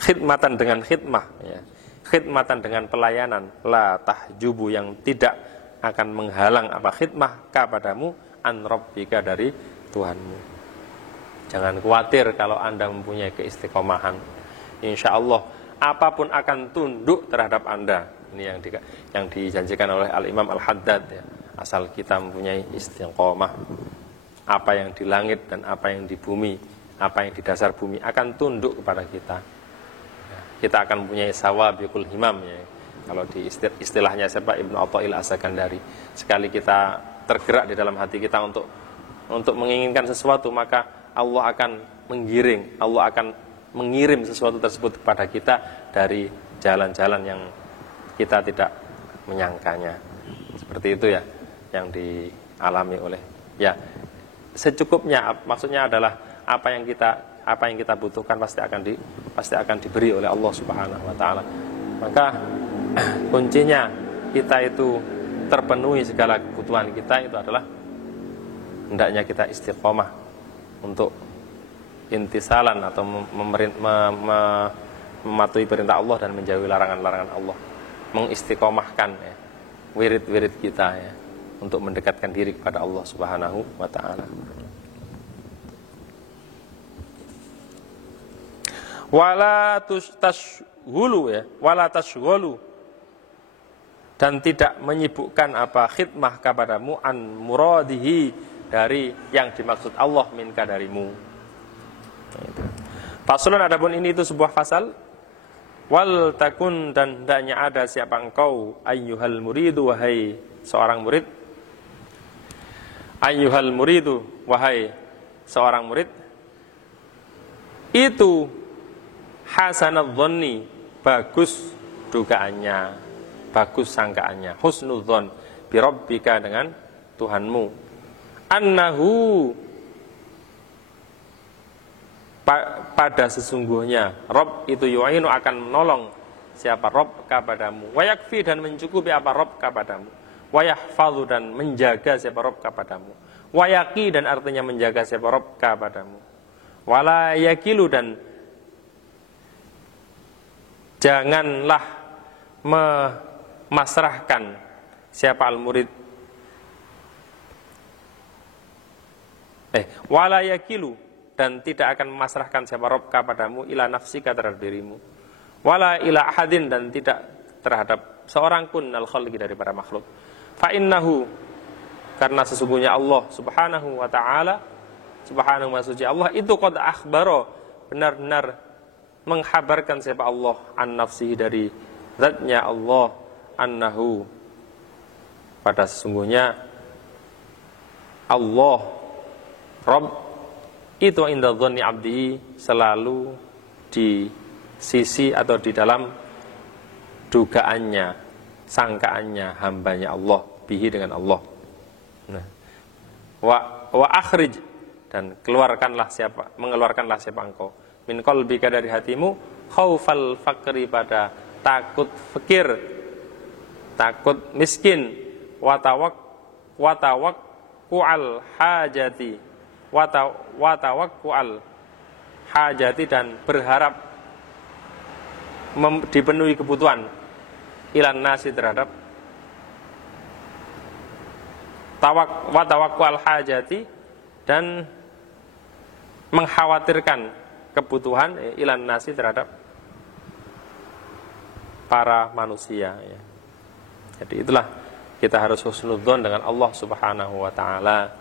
khidmatan dengan khidmah ya. Khidmatan dengan pelayanan, la tahjubu yang tidak akan menghalang apa khidmah kepadamu an rabbika dari Tuhanmu. Jangan khawatir kalau Anda mempunyai keistiqomahan, insyaallah apapun akan tunduk terhadap Anda. Ini yang dijanjikan oleh Al-Imam Al-Haddad ya. Asal kita mempunyai istiqomah, apa yang di langit dan apa yang di bumi, apa yang di dasar bumi akan tunduk kepada kita. Kita akan mempunyai sawabiqul himam ya. Kalau di istilahnya siapa Ibnu Athail As-Sakandari, sekali kita tergerak di dalam hati kita untuk menginginkan sesuatu, maka Allah akan menggiring, Allah akan mengirim sesuatu tersebut kepada kita dari jalan-jalan yang kita tidak menyangkanya. Seperti itu ya yang dialami oleh ya, secukupnya, maksudnya adalah apa yang kita butuhkan pasti akan diberi oleh Allah Subhanahu wa taala. Maka kuncinya kita itu terpenuhi segala kebutuhan kita itu adalah hendaknya kita istiqomah untuk intisalan atau mematuhi perintah Allah dan menjauhi larangan-larangan Allah, mengistiqomahkan ya, wirid-wirid kita ya, untuk mendekatkan diri kepada Allah Subhanahu wa taala. Wala tashghulu ya, wala tashghulu, dan tidak menyibukkan apa khidmah kepadamu an muradihi, dari yang dimaksud Allah minka darimu. Faslun, adapun ini itu sebuah fasal. Wal takun, dan hendaknya ada siapa engkau ayyuhal muridu, wahai seorang murid. Ayyuhal muridu, wahai seorang murid. Itu hasanadz dzanni, bagus dugaannya, bagus sangkaannya, husnudzon bi rabbika, dengan Tuhanmu. Annahu, pada sesungguhnya Rabb itu yu'inu, akan menolong siapa Rabb kepadamu. Wa yakfi, dan mencukupi apa Rabb kepadamu. Wa yahfadzu, dan menjaga siapa Rabb kepadamu. Wa yaqi, dan artinya menjaga siapa Rabb kepadamu. Wala yakilu, dan janganlah memasrahkan siapa al-murid. Wala yakilu, dan tidak akan memasrahkan siapa Rabb kepadamu, ila nafsika, terhadap dirimu. Wala ila ahadin, dan tidak terhadap seorang pun al khalqi, daripada makhluk. Fa innahu, karena sesungguhnya Allah Subhanahu wa taala, Subhanahu wa suci Allah itu qad akhbaro, benar-benar menghabarkan siapa Allah an nafsihi, dari zatnya Allah, annahu, pada sesungguhnya Allah Rabb itu inda dzanni abdi, selalu di sisi atau di dalam dugaannya, sangkaannya hambanya Allah, bihi, dengan Allah. Nah, wa akhrij, dan mengeluarkanlah siapa engkau min qalbika, dari hatimu, khaufal faqri, pada takut fakir, takut miskin, wa tawakku'al hajati, wa tawakku'al hajati, dan berharap dipenuhi kebutuhan, ilan nasi, terhadap wa tawakku'al hajati, dan mengkhawatirkan kebutuhan ilan nasi, terhadap para manusia ya. Jadi itulah, kita harus husnudzon dengan Allah Subhanahu wa taala,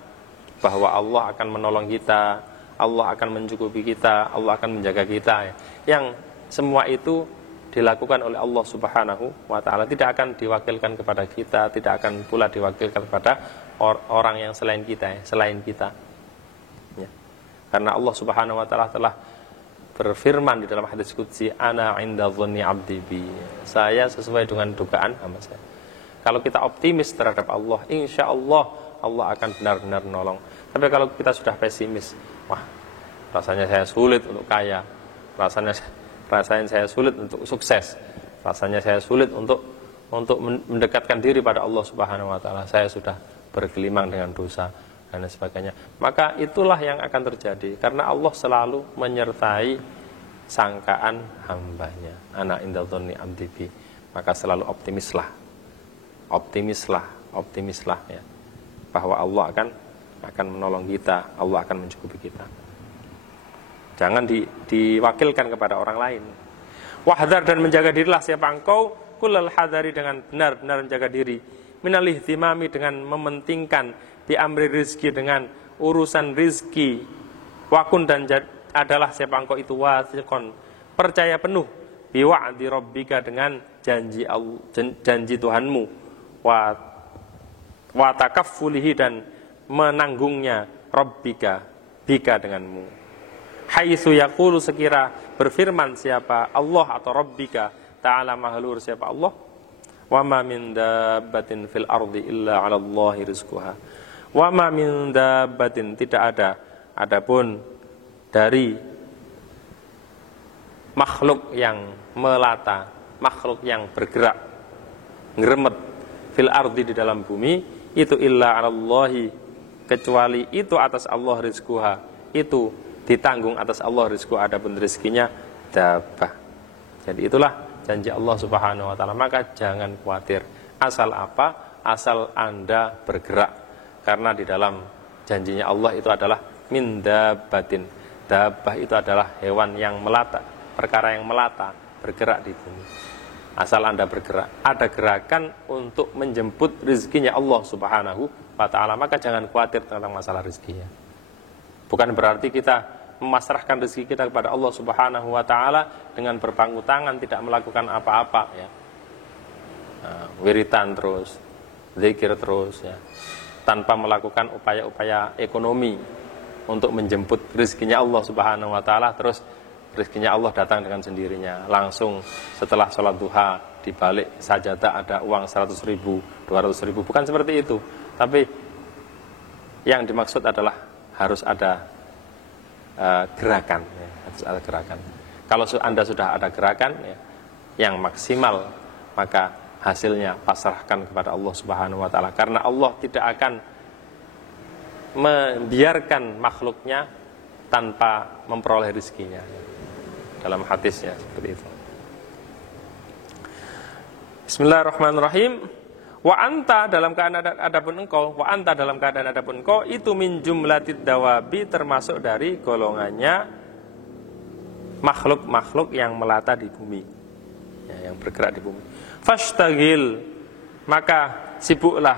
bahwa Allah akan menolong kita, Allah akan mencukupi kita, Allah akan menjaga kita ya. Yang semua itu dilakukan oleh Allah Subhanahu wa taala, tidak akan diwakilkan kepada kita, tidak akan pula diwakilkan kepada orang yang selain kita ya, selain kita ya. Karena Allah Subhanahu wa taala telah berfirman di dalam hadis qudsi, ana 'inda dzanni 'abdi bi, saya sesuai dengan dugaan hamba saya. Kalau kita optimis terhadap Allah, insya Allah Allah akan benar-benar menolong. Tapi kalau kita sudah pesimis, wah, rasanya saya sulit untuk kaya, rasanya saya sulit untuk sukses, rasanya saya sulit untuk mendekatkan diri pada Allah Subhanahu wa taala, saya sudah bergelimang dengan dosa dan sebagainya. Maka itulah yang akan terjadi, karena Allah selalu menyertai sangkaan hambanya. Ana inda dzanni abdi bi. Maka selalu optimislah ya, bahwa Allah akan menolong kita, Allah akan mencukupi kita. Jangan diwakilkan kepada orang lain. Wahdar, dan menjaga dirilah siapa engkau, kullal hadari, dengan benar-benar menjaga diri, minal ihtimami, dengan mementingkan, bi amri rizki, dengan urusan rizki, wakun, dan adalah siapa engkau itu wathiqon, percaya penuh, bi wa'di rabbika, dengan janji Tuhanmu, wa takaffulihi, dan menanggungnya, rabbika, bika, denganmu. Haitsu yaqulu, sekira berfirman siapa Allah atau rabbika ta'ala mahlur siapa Allah, wa ma min dabbatin fil ardi illa 'ala Allahi rizquha. Wa ma min dabbatin, tidak adapun dari makhluk yang melata, makhluk yang bergerak, ngeremet, fil ardi, di dalam bumi, itu illa 'ala Allahi, kecuali itu atas Allah, rizquha, itu ditanggung atas Allah rizku, adapun rizkinya dabbah. Jadi itulah janji Allah Subhanahu wa taala. Maka jangan khawatir. Asal apa? Asal Anda bergerak. Karena di dalam janjinya Allah itu adalah min dabbatin. Dabbah itu adalah hewan yang melata, perkara yang melata, bergerak di bumi. Asal Anda bergerak, ada gerakan untuk menjemput rizkinya Allah Subhanahu wa ta'ala, maka jangan khawatir tentang masalah rizkinya. Bukan berarti kita memasrahkan rezeki kita kepada Allah Subhanahu wa ta'ala dengan berpangku tangan, tidak melakukan apa-apa ya. Wiritan terus, zikir terus ya, tanpa melakukan upaya-upaya ekonomi untuk menjemput rizkinya Allah Subhanahu wa ta'ala. Terus rizkinya Allah datang dengan sendirinya. Langsung setelah sholat duha, di balik sajadah ada uang 100 ribu, 200 ribu. Bukan seperti itu. Tapi yang dimaksud adalah harus ada gerakan ya. Harus ada gerakan. Kalau Anda sudah ada gerakan ya, yang maksimal, maka hasilnya pasrahkan kepada Allah Subhanahu wa ta'ala. Karena Allah tidak akan membiarkan makhluknya tanpa memperoleh rizkinya. Dalam hadisnya seperti itu. Bismillahirrahmanirrahim. Wa anta dalam keadaan adapun engkau, wa anta dalam keadaan adapun engkau itu min jumlatid dawabi, termasuk dari golongannya makhluk-makhluk yang melata di bumi. Ya, yang bergerak di bumi. Fashtagil, maka sibuklah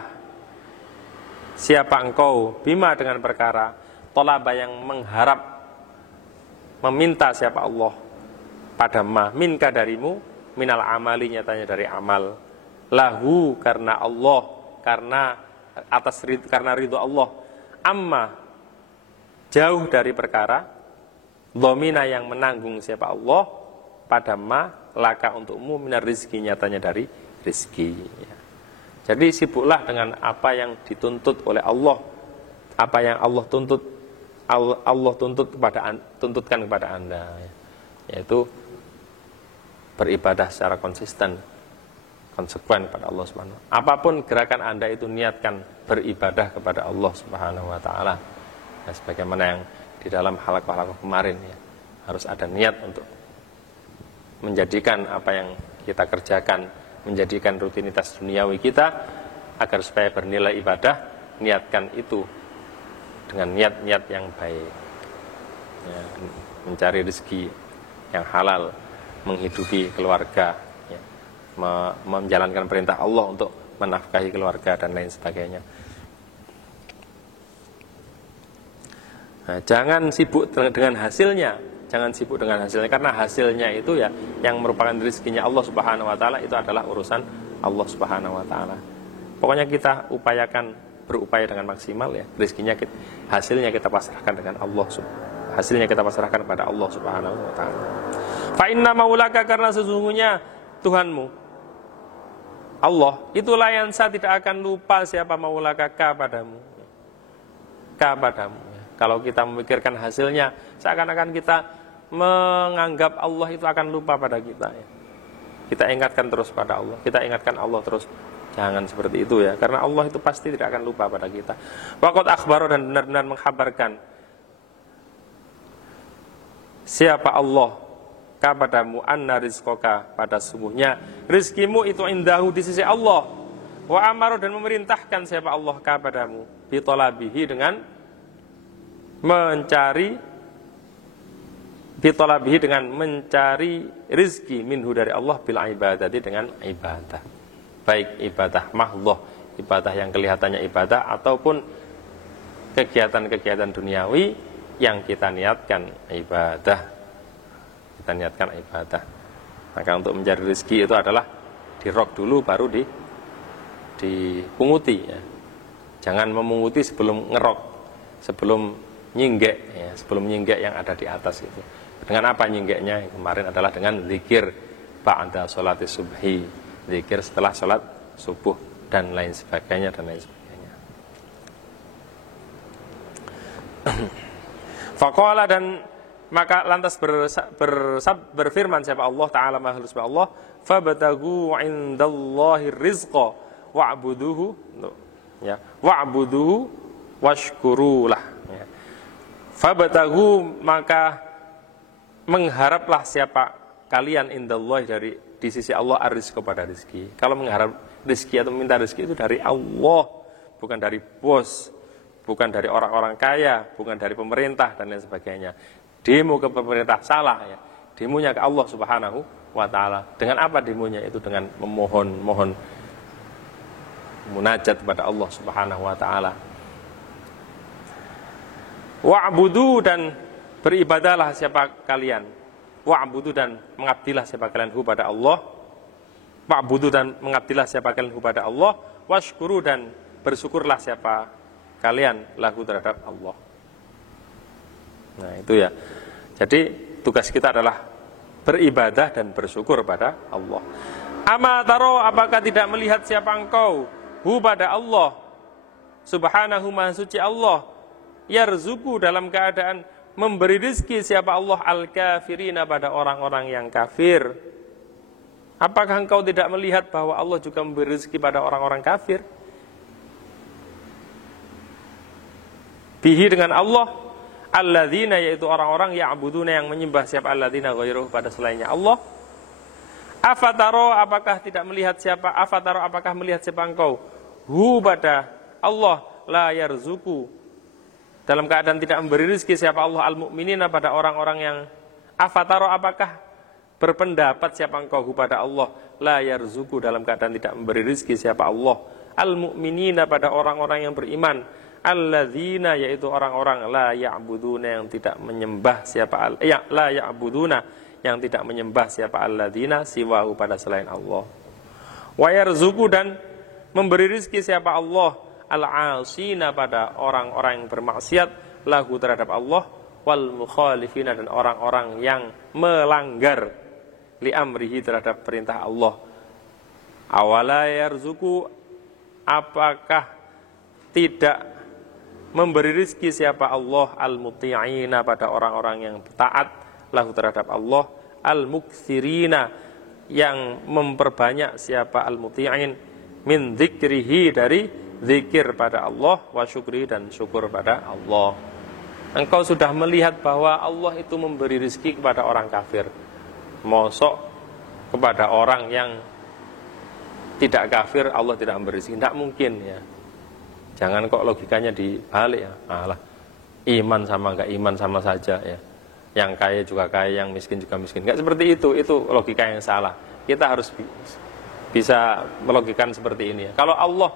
siapa engkau bima dengan perkara tolaba yang mengharap, meminta siapa Allah pada minka darimu, minal amali nyatanya dari amal, lahu karena Allah, karena atas ridho, karena ridho Allah, amma jauh dari perkara, dhamina yang menanggung siapa Allah pada laka untukmu minar rizki nyatanya dari rizki ya. Jadi sibuklah dengan apa yang dituntut oleh Allah, apa yang Allah tuntutkan kepada Anda ya. Yaitu beribadah secara konsisten, konsekuen kepada Allah Subhanahu wa ta'ala. Apapun gerakan Anda itu niatkan beribadah kepada Allah Subhanahu wa ta'ala. Nah, sebagaimana yang di dalam halaqah kemarin ya, harus ada niat untuk menjadikan apa yang kita kerjakan, menjadikan rutinitas duniawi kita agar supaya bernilai ibadah, niatkan itu dengan niat-niat yang baik ya, mencari rezeki yang halal, menghidupi keluarga ya, menjalankan perintah Allah untuk menafkahi keluarga dan lain sebagainya. Nah, jangan sibuk dengan hasilnya, jangan sibuk dengan hasilnya, karena hasilnya itu ya yang merupakan rezekinya Allah Subhanahu wa ta'ala, itu adalah urusan Allah Subhanahu wa ta'ala. Pokoknya kita berupaya dengan maksimal ya, rezekinya hasilnya kita pasrahkan dengan Allah, hasilnya kita pasrahkan kepada Allah Subhanahu wa ta'ala. Fa inna maulaka, karena sesungguhnya Tuhanmu Allah itulah yang saya tidak akan lupa siapa maulaka padamu. Kalau kita memikirkan hasilnya, seakan-akan kita menganggap Allah itu akan lupa pada kita ya. Kita ingatkan terus pada Allah, kita ingatkan Allah terus. Jangan seperti itu ya, karena Allah itu pasti tidak akan lupa pada kita. Waqad akhbaro, dan benar-benar mengkhabarkan siapa Allah kepadamu, anna rizqoka, pada sungguhnya rizkimu itu indahu di sisi Allah. Wa amaru, dan memerintahkan siapa Allah kepadamu bitolabihi, dengan mencari rizki minhu dari Allah, bil ibadati, dengan ibadah, baik ibadah mahdhah, ibadah yang kelihatannya ibadah, ataupun kegiatan-kegiatan duniawi yang kita niatkan ibadah. Maka untuk mencari rezeki itu adalah dirok dulu baru dipunguti ya. Jangan memunguti sebelum ngerok, sebelum nyinggek ya, sebelum nyinggek yang ada di atas itu. Dengan apa nyinggeknya? Kemarin adalah dengan zikir ba'da sholati subhi, zikir setelah sholat subuh, dan lain sebagainya. Faqala, dan maka lantas berfirman siapa Allah Ta'ala, maha suci Allah, fabtagu indallahi rizqa wa'buduhu ya, wa'buduhu washkurulah ya. Fabtagu, maka mengharaplah siapa kalian indallahi, dari di sisi Allah, ar-rizqa, pada rezeki. Kalau mengharap rezeki atau minta rezeki itu dari Allah, bukan dari bos, bukan dari orang-orang kaya, bukan dari pemerintah dan lain sebagainya. Demo ke pemerintah salah ya. Demonya ke Allah Subhanahu wa taala. Dengan apa demonya? Itu dengan memohon munajat kepada Allah Subhanahu wa taala. Wa'budu, dan beribadahlah siapa kalian. Wa'budu, dan mengabdilah siapa kalian pada Allah. Wa'budu, dan mengabdilah siapa kalian pada Allah. Washkuru, dan bersyukurlah siapa kalian lahu, terhadap Allah. Nah itu ya. Jadi tugas kita adalah beribadah dan bersyukur pada Allah. Ama taro, apakah tidak melihat siapa engkau pada Allah Subhanahu maha suci Allah, yarzuku, dalam keadaan memberi rezeki siapa Allah al-kafirina, pada orang-orang yang kafir. Apakah engkau tidak melihat bahwa Allah juga memberi rezeki pada orang-orang kafir? Bihi, dengan Allah, alladzina, yaitu orang-orang ya'buduna, yang menyembah siapa alladzina ghairuhu, pada selainnya Allah. Afataro, apakah tidak melihat siapa, afataro, apakah melihat siapa engkau pada Allah, la yarzuku, dalam keadaan tidak memberi rezeki siapa Allah al-mu'minina, pada orang-orang yang, afataro, apakah berpendapat siapa engkau pada Allah, la yarzuku, dalam keadaan tidak memberi rezeki siapa Allah al-mu'minina, pada orang-orang yang beriman, alladzina, yaitu orang-orang la ya'buduna, yang tidak menyembah siapa la ya'buduna, yang tidak menyembah siapa alladzina siwahu, pada selain Allah. Wa yarzuku, dan memberi rezeki siapa Allah al-asina, pada orang-orang yang bermaksiat lahu, terhadap Allah, wal mukhalifina, dan orang-orang yang melanggar li amrihi, terhadap perintah Allah. Awala yarzuku, apakah tidak memberi rezeki siapa Allah al-muti'ina, pada orang-orang yang taat lahu, terhadap Allah, al-muktsirina, yang memperbanyak siapa al-muti'in, min dzikrihi, dari zikir pada Allah, wa syukri, dan syukur pada Allah. Engkau sudah melihat bahwa Allah itu memberi rezeki kepada orang kafir, mosok kepada orang yang tidak kafir Allah tidak memberi rezeki? Tidak mungkin ya. Jangan kok logikanya dibalik ya. Alah, iman sama enggak iman sama saja ya. Yang kaya juga kaya, yang miskin juga miskin. Enggak seperti itu logika yang salah. Kita harus bisa melogikan seperti ini ya. Kalau Allah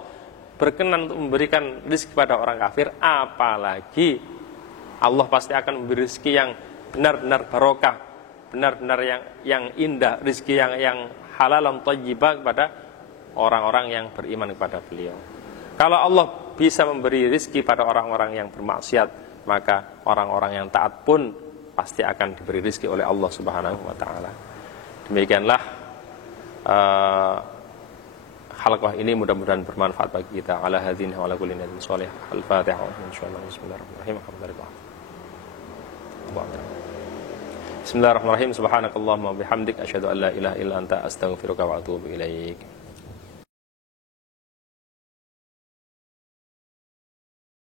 berkenan untuk memberikan rezeki pada orang kafir, apalagi Allah pasti akan memberi rezeki yang benar-benar barokah, benar-benar yang indah, rezeki yang halalan thayyibah kepada orang-orang yang beriman kepada beliau. Kalau Allah bisa memberi rezeki pada orang-orang yang bermaksiat, maka orang-orang yang taat pun pasti akan diberi rezeki oleh Allah Subhanahu wa taala. Demikianlah halaqah ini, mudah-mudahan bermanfaat bagi kita. Ala hadzin wa ala kulli niyatin shalih. Al-Fatihah. Insyaallah. Bismillahirrahmanirrahim. Alhamdulillah. Bismillahirrahmanirrahim. Subhanakallahumma wa bihamdik, asyhadu an la ilaha illa anta, astaghfiruka wa atubu ilaik.